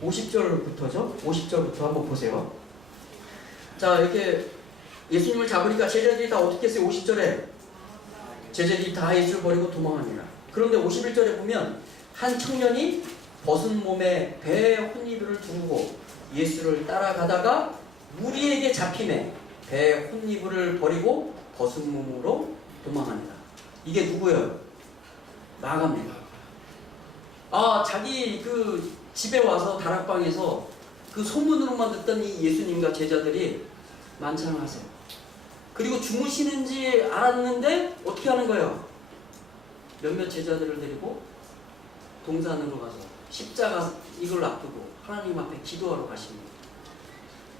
50절부터죠. 50절부터 한번 보세요. 자, 이렇게 예수님을 잡으니까 제자들이 다 어떻게 했어요? 50절에 제자들이 다 예수를 버리고 도망합니다. 그런데 51절에 보면 한 청년이 벗은 몸에 배에 혼이불을 두르고 예수를 따라가다가 무리에게 잡히매 배에 혼이불을 버리고 벗은 몸으로 도망합니다. 이게 누구예요? 마가입니다. 자기 집에 와서 다락방에서 그 소문으로만 듣던 이 예수님과 제자들이 만찬하세요. 그리고 주무시는지 알았는데 어떻게 하는 거예요? 몇몇 제자들을 데리고 동산으로 가서 십자가 이걸 앞두고 하나님 앞에 기도하러 가십니다.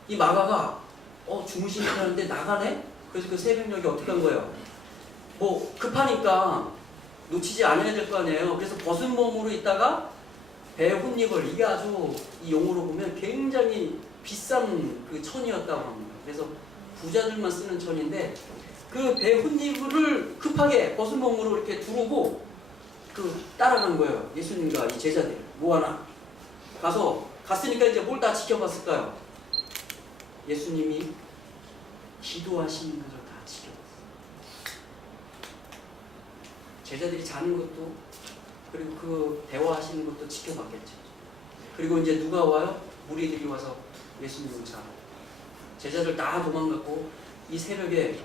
이 마가가 주무시는데 나가네? 그래서 그 새벽녘에 어떻게 한 거예요? 뭐 급하니까 놓치지 않아야 될 거 아니에요. 그래서 벗은 몸으로 있다가 배에 혼입을, 이게 아주 이 용어로 보면 굉장히 비싼 그 천이었다고 합니다. 그래서 부자들만 쓰는 천인데 그 배 혼입을 급하게 벗은 몸으로 이렇게 두르고 따라간 거예요. 예수님과 이 제자들 모아나 갔으니까 이제 뭘 다 지켜봤을까요? 예수님이 기도하시는 것을 다 지켜봤어요. 제자들이 자는 것도, 그리고 그 대화하시는 것도 지켜봤겠죠. 그리고 이제 누가 와요? 무리들이 와서 예수님을 잡아. 제자들 다 도망갔고 이 새벽에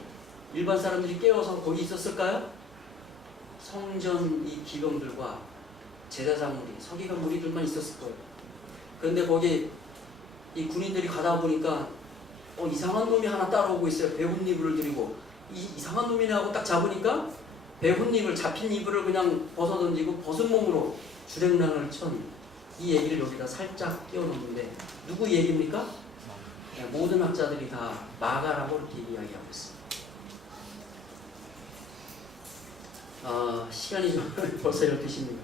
일반 사람들이 깨워서 거기 있었을까요? 성전 이 기병들과 제사장 무리, 서기관 무리들만 있었을 거예요. 그런데 거기 이 군인들이 가다 보니까 이상한 놈이 하나 따라오고 있어요. 배혼이불을 들이고 이상한 놈이네 하고 딱 잡으니까 배혼이불, 잡힌 이불을 그냥 벗어던지고 벗은 몸으로 주랭랑을 천. 이 얘기를 여기다 살짝 끼워놓는데 누구 얘기입니까? 모든 학자들이 다 마가라고 이렇게 이야기하고 있습니다. 시간이 좀 벌써 12시입니다.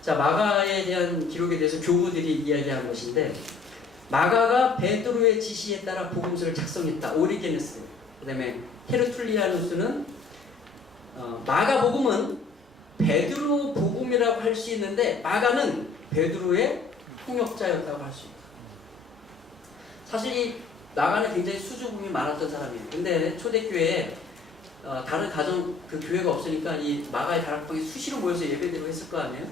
자, 마가에 대한 기록에 대해서 교부들이 이야기한 것인데, 마가가 베드로의 지시에 따라 복음서를 작성했다. 오리게네스. 그 다음에 테르툴리아누스는 마가복음은 베드로 복음이라고 할 수 있는데 마가는 베드로의 통역자였다고 할 수 있다. 사실 이 마가는 굉장히 수줍음이 많았던 사람이에요. 근데 초대교회에 다른 가정 교회가 없으니까 이 마가의 다락방에 수시로 모여서 예배드리고 했을 거 아니에요?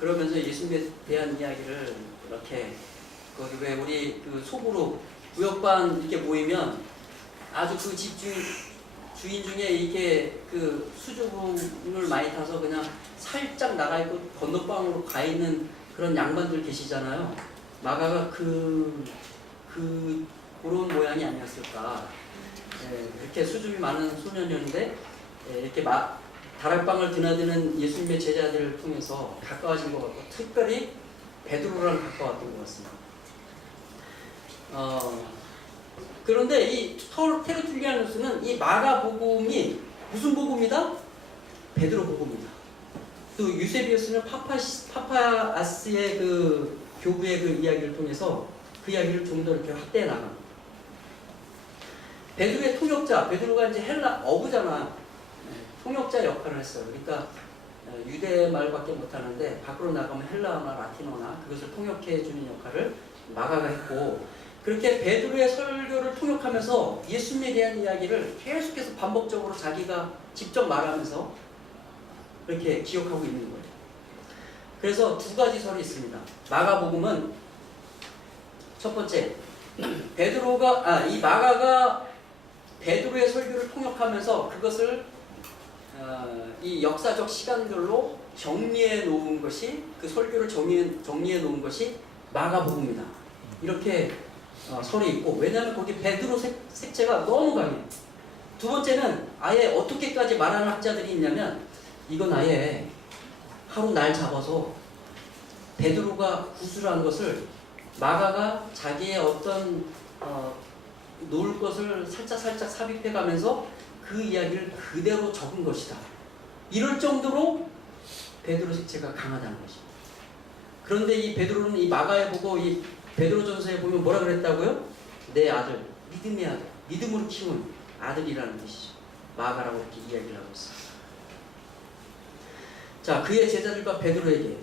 그러면서 예수님에 대한 이야기를 이렇게 왜 우리 소그룹 구역반 이렇게 모이면 아주 그 집 주인 중에 이렇게 수줍음을 많이 타서 그냥 살짝 나가 있고 건너방으로 가 있는 그런 양반들 계시잖아요. 마가가 그런 모양이 아니었을까. 이렇게 수줍이 많은 소년이었는데 이렇게 다락방을 드나드는 예수님의 제자들을 통해서 가까워진 것 같고, 특별히 베드로랑 가까웠던 것 같습니다. 그런데 이 테르툴리아누스는 이 마가복음이 무슨 복음이다? 베드로 복음이다. 또 유세비우스는 파파아스의 그 교부의 그 이야기를 통해서 그 이야기를 좀 더 이렇게 확대해 나갑니다. 베드로의 통역자, 베드로가 이제 헬라 어부잖아. 통역자 역할을 했어요. 그러니까 유대 말밖에 못하는데 밖으로 나가면 헬라어나 라틴어나 그것을 통역해 주는 역할을 마가가 했고, 그렇게 베드로의 설교를 통역하면서 예수님에 대한 이야기를 계속해서 반복적으로 자기가 직접 말하면서 그렇게 기억하고 있는 거예요. 그래서 두 가지 설이 있습니다. 마가복음은 첫 번째, 이 마가가 베드로의 설교를 통역하면서 그것을 이 역사적 시간별로 정리해 놓은 것이, 그 설교를 정리해 놓은 것이 마가복음이다. 이렇게 설이 있고, 왜냐하면 거기 베드로 색채가 너무 강해요. 두 번째는 아예 어떻게까지 말하는 학자들이 있냐면, 이건 아예 하루 날 잡아서 베드로가 구술한 것을 마가가 자기의 어떤 놓을 것을 살짝 삽입해가면서 그 이야기를 그대로 적은 것이다. 이럴 정도로 베드로 색채가 강하다는 것입니다. 그런데 이 베드로는 이 마가에 보고 이 베드로전서에 보면 뭐라 그랬다고요? 내 아들, 믿음의 아들, 믿음으로 키운 아들이라는 뜻이죠. 마가라고 이렇게 이야기를 하고 있어요. 자, 그의 제자들과 베드로에게,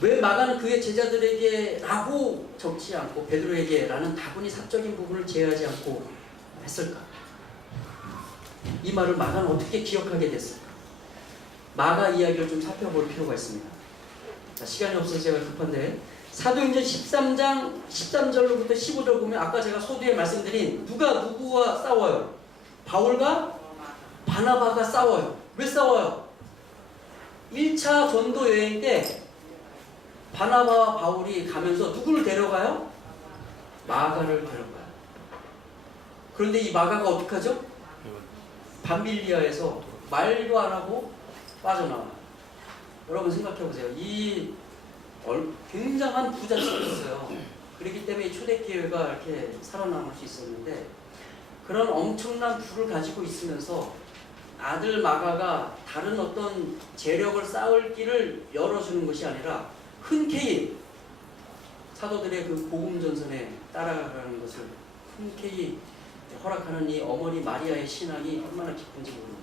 왜 마가는 그의 제자들에게 라고 적지 않고 베드로에게 라는 다분히 사적인 부분을 제외하지 않고 했을까? 이 말을 마가는 어떻게 기억하게 됐을까? 마가 이야기를 좀 살펴볼 필요가 있습니다. 자, 시간이 없어서 제가 급한데, 사도행전 13장 13절로부터 15절 보면 아까 제가 소두에 말씀드린 누가 누구와 싸워요? 바울과 바나바가 싸워요. 왜 싸워요? 1차 전도 여행 때 바나바와 바울이 가면서 누구를 데려가요? 마가를 데려가요. 그런데 이 마가가 어떻게 하죠? 밤빌리아에서 말도 안 하고 빠져나와요. 여러분 생각해보세요. 이 굉장한 부잣집이었어요. 그렇기 때문에 초대교회가 이렇게 살아남을 수 있었는데, 그런 엄청난 부를 가지고 있으면서 아들 마가가 다른 어떤 재력을 쌓을 길을 열어주는 것이 아니라 흔쾌히 사도들의 그 복음 전선에 따라가는 것을 흔쾌히 허락하는 이 어머니 마리아의 신앙이 얼마나 깊은지 모릅니다.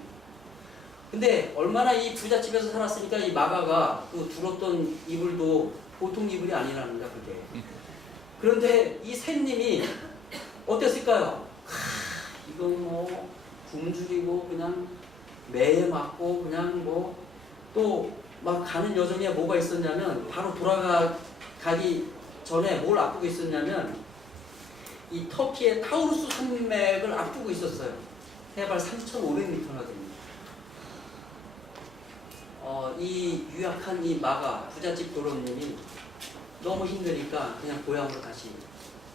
근데 얼마나 이 부잣집에서 살았으니까 이 마가가 그 두렀던 이불도 보통 이불이 아니라는 거야, 그게. 그런데 이 셋님이 어땠을까요? 이건 뭐 굶주리고 그냥 매에 맞고 그냥 뭐 또 막 가는 여정에 뭐가 있었냐면, 바로 돌아가기 전에 뭘 앞두고 있었냐면 이 터키의 타우루스 산맥을 앞두고 있었어요. 해발 3,500m나 됩니다. 이 유약한 이 마가 부잣집 도련님이 너무 힘드니까 그냥 고향으로 다시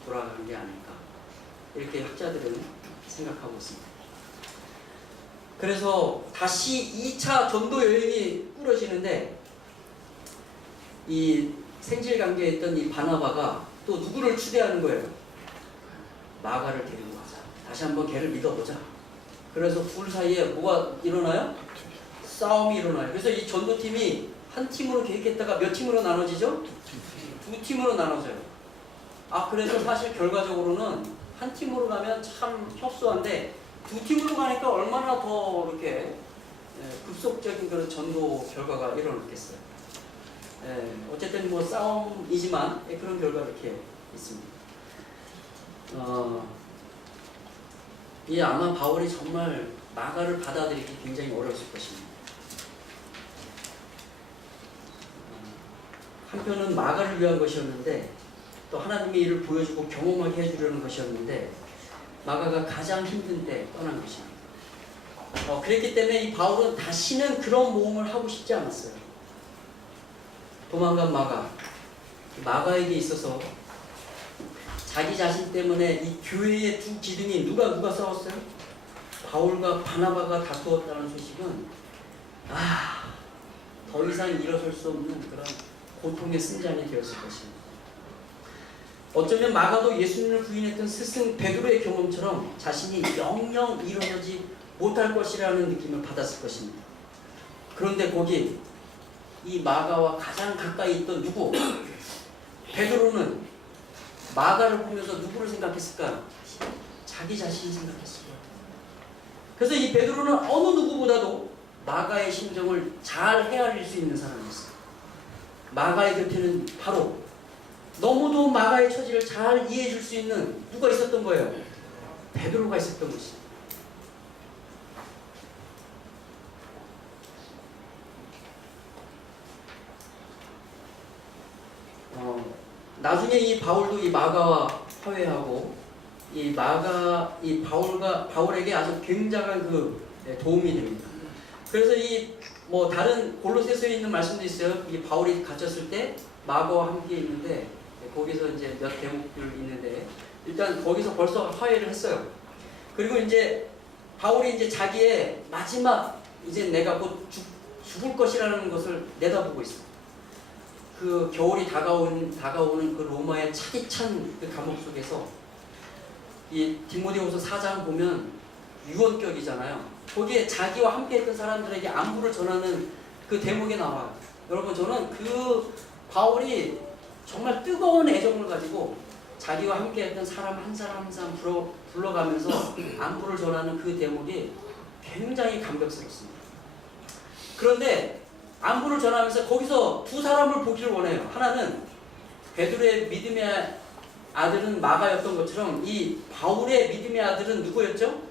돌아가는 게 아닐까, 이렇게 학자들은 생각하고 있습니다. 그래서 다시 2차 전도 여행이 꾸려지는데, 이 생질관계에 있던 이 바나바가 또 누구를 추대하는 거예요? 마가를 데리고 가자. 다시 한번 걔를 믿어보자. 그래서 둘 사이에 뭐가 일어나요? 싸움이 일어나요. 그래서 이 전도팀이 한 팀으로 계획했다가 몇 팀으로 나눠지죠? 두 팀으로 나눠져요. 그래서 사실 결과적으로는 한 팀으로 가면 참 협소한데, 두 팀으로 가니까 얼마나 더 이렇게 급속적인 그런 전도 결과가 일어났겠어요. 어쨌든 뭐 싸움이지만 그런 결과가 이렇게 있습니다. 이 아마 바울이 정말 마가를 받아들이기 굉장히 어려웠을 것입니다. 한편은 마가를 위한 것이었는데, 또 하나님의 일을 보여주고 경험하게 해주려는 것이었는데, 마가가 가장 힘든 때 떠난 것입니다. 그랬기 때문에 이 바울은 다시는 그런 모험을 하고 싶지 않았어요. 도망간 마가에게 있어서 자기 자신 때문에 이 교회의 두 기둥이 누가 싸웠어요? 바울과 바나바가 다투었다는 소식은 더 이상 일어설 수 없는 그런 고통의 승잔이 되었을 것입니다. 어쩌면 마가도 예수님을 부인했던 스승 베드로의 경험처럼 자신이 영영 이루어지지 못할 것이라는 느낌을 받았을 것입니다. 그런데 거기 이 마가와 가장 가까이 있던 누구? 베드로는 마가를 보면서 누구를 생각했을까? 자기 자신이 생각했을 거예요. 그래서 이 베드로는 어느 누구보다도 마가의 심정을 잘 헤아릴 수 있는 사람이었어요. 마가의 곁에는 바로 너무도 마가의 처지를 잘 이해해 줄 수 있는 누가 있었던 거예요? 베드로가 있었던 것이죠. 나중에 이 바울도 이 마가와 화해하고 이 바울에게 아주 굉장한 도움이 됩니다. 그래서 이 다른 골로새서에 있는 말씀도 있어요. 이 바울이 갇혔을 때 마가와 함께 있는데 거기서 이제 몇 대목들 있는데 일단 거기서 벌써 화해를 했어요. 그리고 이제 바울이 이제 자기의 마지막 이제 내가 곧 죽을 것이라는 것을 내다보고 있어. 그 겨울이 다가오는 그 로마의 차디찬 그 감옥 속에서 이 디모데후서 4장 보면 유언격이잖아요. 거기에 자기와 함께했던 사람들에게 안부를 전하는 그 대목이 나와요. 여러분 저는 그 바울이 정말 뜨거운 애정을 가지고 자기와 함께했던 사람 한 사람 불러가면서 안부를 전하는 그 대목이 굉장히 감격스럽습니다. 그런데 안부를 전하면서 거기서 두 사람을 보기를 원해요. 하나는 베드로의 믿음의 아들은 마가였던 것처럼 이 바울의 믿음의 아들은 누구였죠?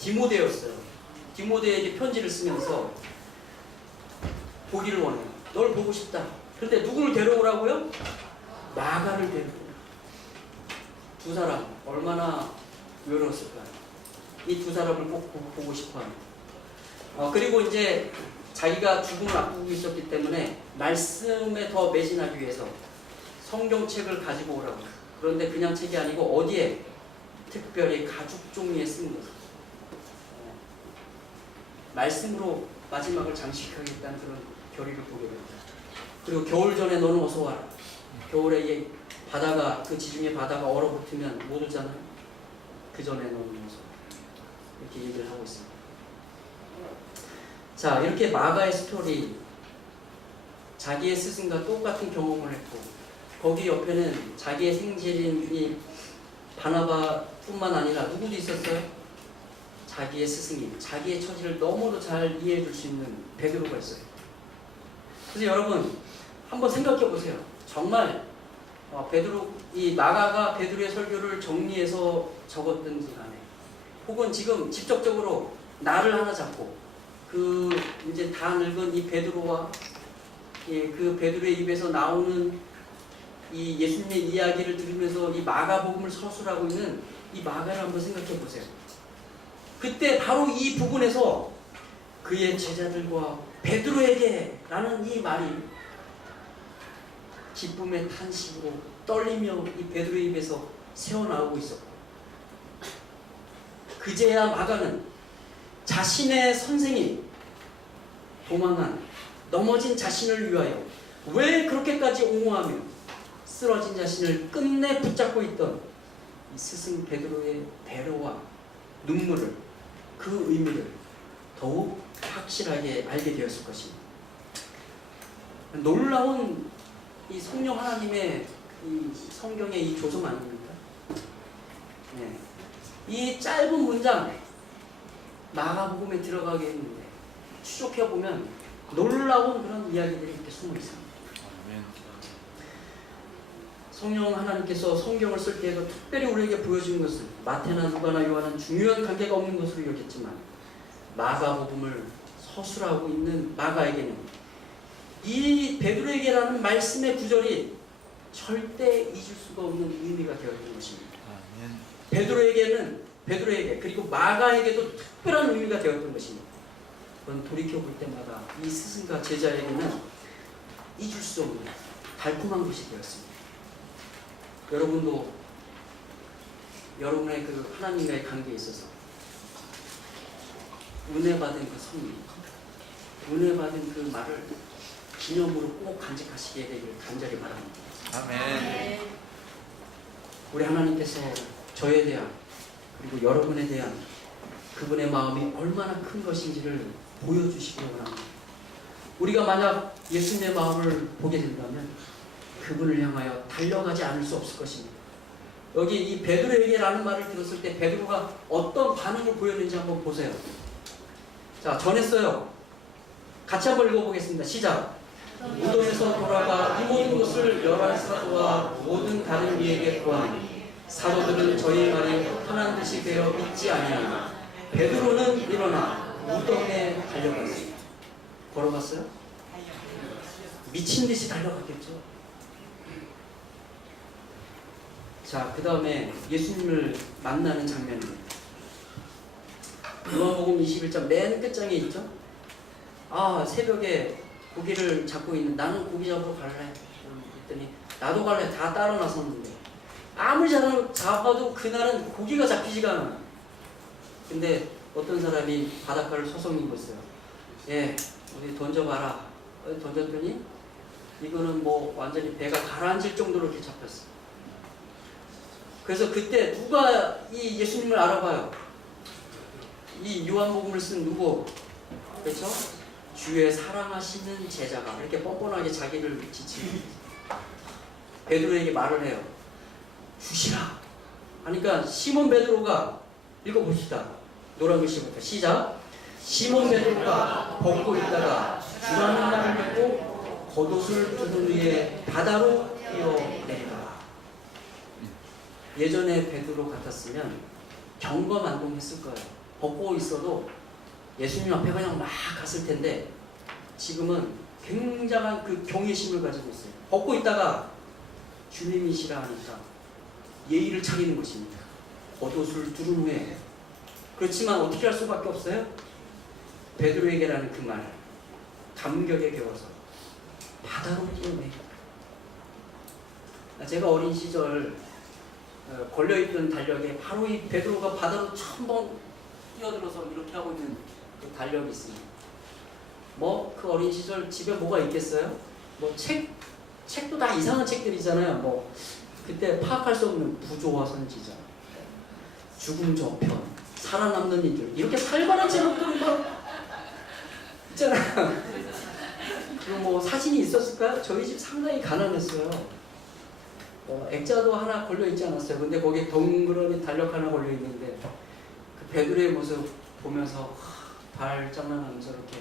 디모데였어요. 디모데에게 편지를 쓰면서 보기를 원해요. 널 보고 싶다. 그런데 누구를 데려오라고요? 마가를 데려오라고. 두 사람 얼마나 외로웠을까요? 이 두 사람을 꼭 보고 싶어요. 그리고 이제 자기가 죽음을 앞두고 있었기 때문에 말씀에 더 매진하기 위해서 성경책을 가지고 오라고. 그런데 그냥 책이 아니고 어디에? 특별히 가죽 종이에 쓴 거죠. 말씀으로 마지막을 장식하겠다는 그런 결의를 보게 됩니다. 그리고 겨울 전에 너는 어서 와라. 겨울에 이 바다가 그 지중해 바다가 얼어붙으면 못 오잖아요. 그 전에 너는 어서 와라. 이렇게 얘기를 하고 있습니다. 자, 이렇게 마가의 스토리, 자기의 스승과 똑같은 경험을 했고 거기 옆에는 자기의 생질인 이 바나바뿐만 아니라 누구도 있었어요? 자기의 스승님, 자기의 처지를 너무도 잘 이해해 줄 수 있는 베드로가 있어요. 그래서 여러분 한번 생각해 보세요. 정말 이 마가가 베드로의 설교를 정리해서 적었든지 간에 혹은 지금 직접적으로 나를 하나 잡고 이제 다 늙은 이 베드로와 그 베드로의 입에서 나오는 이 예수님의 이야기를 들으면서 이 마가복음을 서술하고 있는 이 마가를 한번 생각해 보세요. 그때 바로 이 부분에서 그의 제자들과 베드로에게 라는 이 말이 기쁨의 탄식으로 떨리며 이 베드로의 입에서 새어나오고 있었고 그제야 마가는 자신의 선생이 도망한 넘어진 자신을 위하여 왜 그렇게까지 옹호하며 쓰러진 자신을 끝내 붙잡고 있던 이 스승 베드로의 배려와 눈물을 그 의미를 더욱 확실하게 알게 되었을 것입니다. 놀라운 이 성령 하나님의 이 성경의 이 조성 아닙니까? 네. 이 짧은 문장 마가복음에 들어가게 했는데 추적해 보면 놀라운 그런 이야기들이 이렇게 숨어 있습니다. 성령 하나님께서 성경을 쓸 때에도 특별히 우리에게 보여주는 것은 마태나 누가나 요한은 중요한 관계가 없는 것으로 여겼지만 마가복음을 서술하고 있는 마가에게는 이 베드로에게라는 말씀의 구절이 절대 잊을 수가 없는 의미가 되었던 것입니다. 베드로에게 그리고 마가에게도 특별한 의미가 되었던 것입니다. 그건 돌이켜볼 때마다 이 스승과 제자에게는 잊을 수 없는 달콤한 것이 되었습니다. 여러분도 여러분의 그 하나님과의 관계에 있어서 은혜 받은 그 성령, 은혜 받은 그 말을 기념으로 꼭 간직하시게 되길 간절히 바랍니다. 아멘. 우리 하나님께서 저에 대한 그리고 여러분에 대한 그분의 마음이 얼마나 큰 것인지를 보여주시기 원합니다. 우리가 만약 예수님의 마음을 보게 된다면 그분을 향하여 달려가지 않을 수 없을 것입니다. 여기 이 베드로에게라는 말을 들었을 때 베드로가 어떤 반응을 보였는지 한번 보세요. 자, 전했어요. 같이 한번 읽어보겠습니다. 시작. 무덤에서 돌아가 이 모든 것을 열한 사도와 모든 다른 이에게 고하니 사도들은 저희 말에 편한 듯이 되어 믿지 아니하나 베드로는 일어나 무덤에 달려갔어요. 걸어갔어요? 미친 듯이 달려갔겠죠. 자, 그 다음에 예수님을 만나는 장면입니다. 요한복음 21장 맨 끝장에 있죠. 아, 새벽에 고기를 잡고 있는 나는 고기 잡으러 갈래. 그랬더니 나도 갈래. 다 따라 나섰는데 아무리 잡아도 그날은 고기가 잡히지가 않아. 근데 어떤 사람이 바닷가를 서성이고 있어요. 예, 어디 던져봐라. 어디 던졌더니 이거는 뭐 완전히 배가 가라앉을 정도로 이렇게 잡혔어. 그래서 그때 누가 이 예수님을 알아봐요? 이 요한복음을 쓴 누구? 그렇죠? 주의 사랑하시는 제자가 이렇게 뻔뻔하게 자기를 지치는 베드로에게 말을 해요. 주시라. 하니까 시몬 베드로가 읽어봅시다. 노란 글씨부터 시작. 시몬 베드로가 벗고 있다가 주라는 말을 듣고 겉옷을 뜯은 위에 바다로 뛰어내리라. 예전에 베드로 같았으면 경거만동했을 거예요. 벗고 있어도 예수님 앞에 그냥 막 갔을 텐데 지금은 굉장한 그 경외심을 가지고 있어요. 벗고 있다가 주님이시라 하니까 예의를 차리는 것입니다. 겉옷을 두른 후에. 그렇지만 어떻게 할 수밖에 없어요? 베드로에게라는 그 말 감격에 겨워서 바다로 뛰어내요. 제가 어린 시절 걸려있던 달력에 바로 이 베드로가 바다로 첨벙 뛰어들어서 이렇게 하고 있는 그 달력이 있습니다. 뭐 그 어린 시절 집에 뭐가 있겠어요? 뭐 책도 다 이상한 책들이잖아요. 뭐 그때 파악할 수 없는 부조와 선지자, 죽음 저편, 살아남는 이들 이렇게 살벌한 제목들이 막 있잖아요. 그리고 뭐 사진이 있었을까요? 저희 집 상당히 가난했어요. 액자도 하나 걸려있지 않았어요. 근데 거기에 덩그러니 달력 하나 걸려있는데 그 베드로의 모습 보면서 발장난하면서 이렇게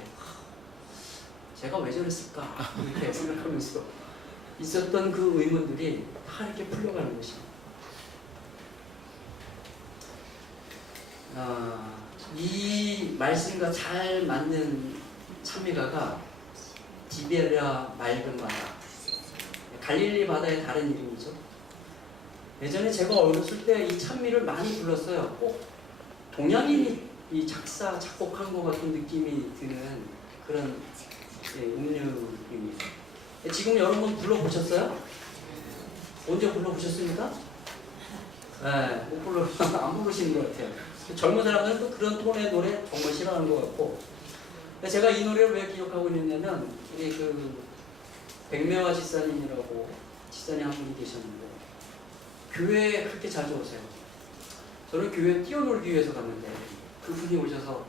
제가 왜 저랬을까 이렇게 생각하면서 있었던 그 의문들이 다 이렇게 풀려가는 것입니다. 이 말씀과 잘 맞는 찬미가가 디베랴 맑은 바다, 갈릴리 바다의 다른 이름이죠. 예전에 제가 어렸을 때 이 찬미를 많이 불렀어요. 꼭 동양인이 이 작곡한 것 같은 느낌이 드는 그런 음료입니다. 지금 여러분 불러보셨어요? 언제 불러보셨습니까? 네, 안 부르시는 것 같아요. 젊은 사람들은 또 그런 톤의 노래 정말 싫어하는 것 같고. 제가 이 노래를 왜 기억하고 있느냐면 우리 그 백매화 집사님이라고 집사님 한 분이 계셨는데 교회에 그렇게 자주 오세요. 저는 교회에 뛰어놀기 위해서 갔는데 그분이 오셔서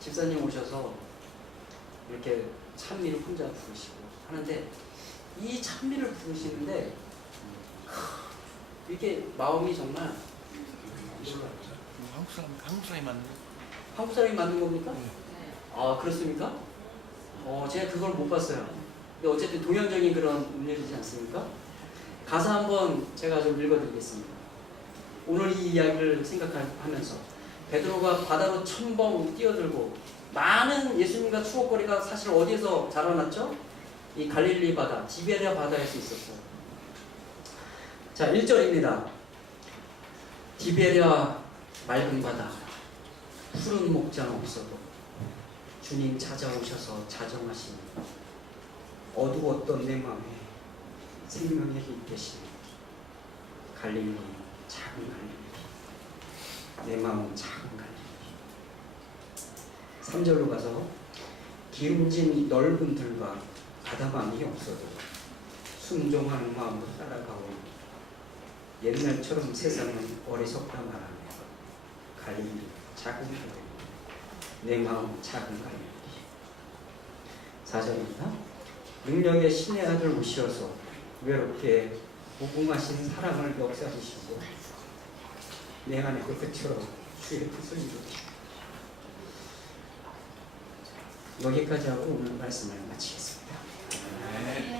집사님 오셔서 이렇게 찬미를 혼자 부르시고 하는데 이 찬미를 부르시는데 이게 마음이 정말 한국 사람이 맞는 거? 한국 사람이 만든 겁니까? 네. 아, 그렇습니까? 제가 그걸 못 봤어요. 근데 어쨌든 동양적인 그런 음료이지 않습니까? 가사 한번 제가 좀 읽어드리겠습니다. 오늘 이 이야기를 생각하면서 베드로가 바다로 첨벙 뛰어들고 많은 예수님과 추억거리가 사실 어디에서 자라났죠? 이 갈릴리 바다, 디베랴 바다에서 있었어요. 자, 1절입니다. 디베랴 맑은 바다, 푸른 목장 없어도 주님 찾아오셔서 자정하시니 어두웠던 내 마음에 생명의 빛 되시니 갈릴리 작은 갈릴리 내 마음 작은 갈릴리. 3절로 가서 기름진 넓은 들과 바다밤이 없어도 순종하는 마음으로 따라가오니 옛날처럼 세상은 어리석다 말하며 갈림이 작은 갈림이 내 마음 작은 갈림이 4절입니다. 능력의 신의 아들 오시어서 외롭게 무궁하신 사랑을 역사하시고 내 안에 그것처럼 주의 뜻을 이루시고 여기까지 하고 오늘 말씀을 마치겠습니다. 네.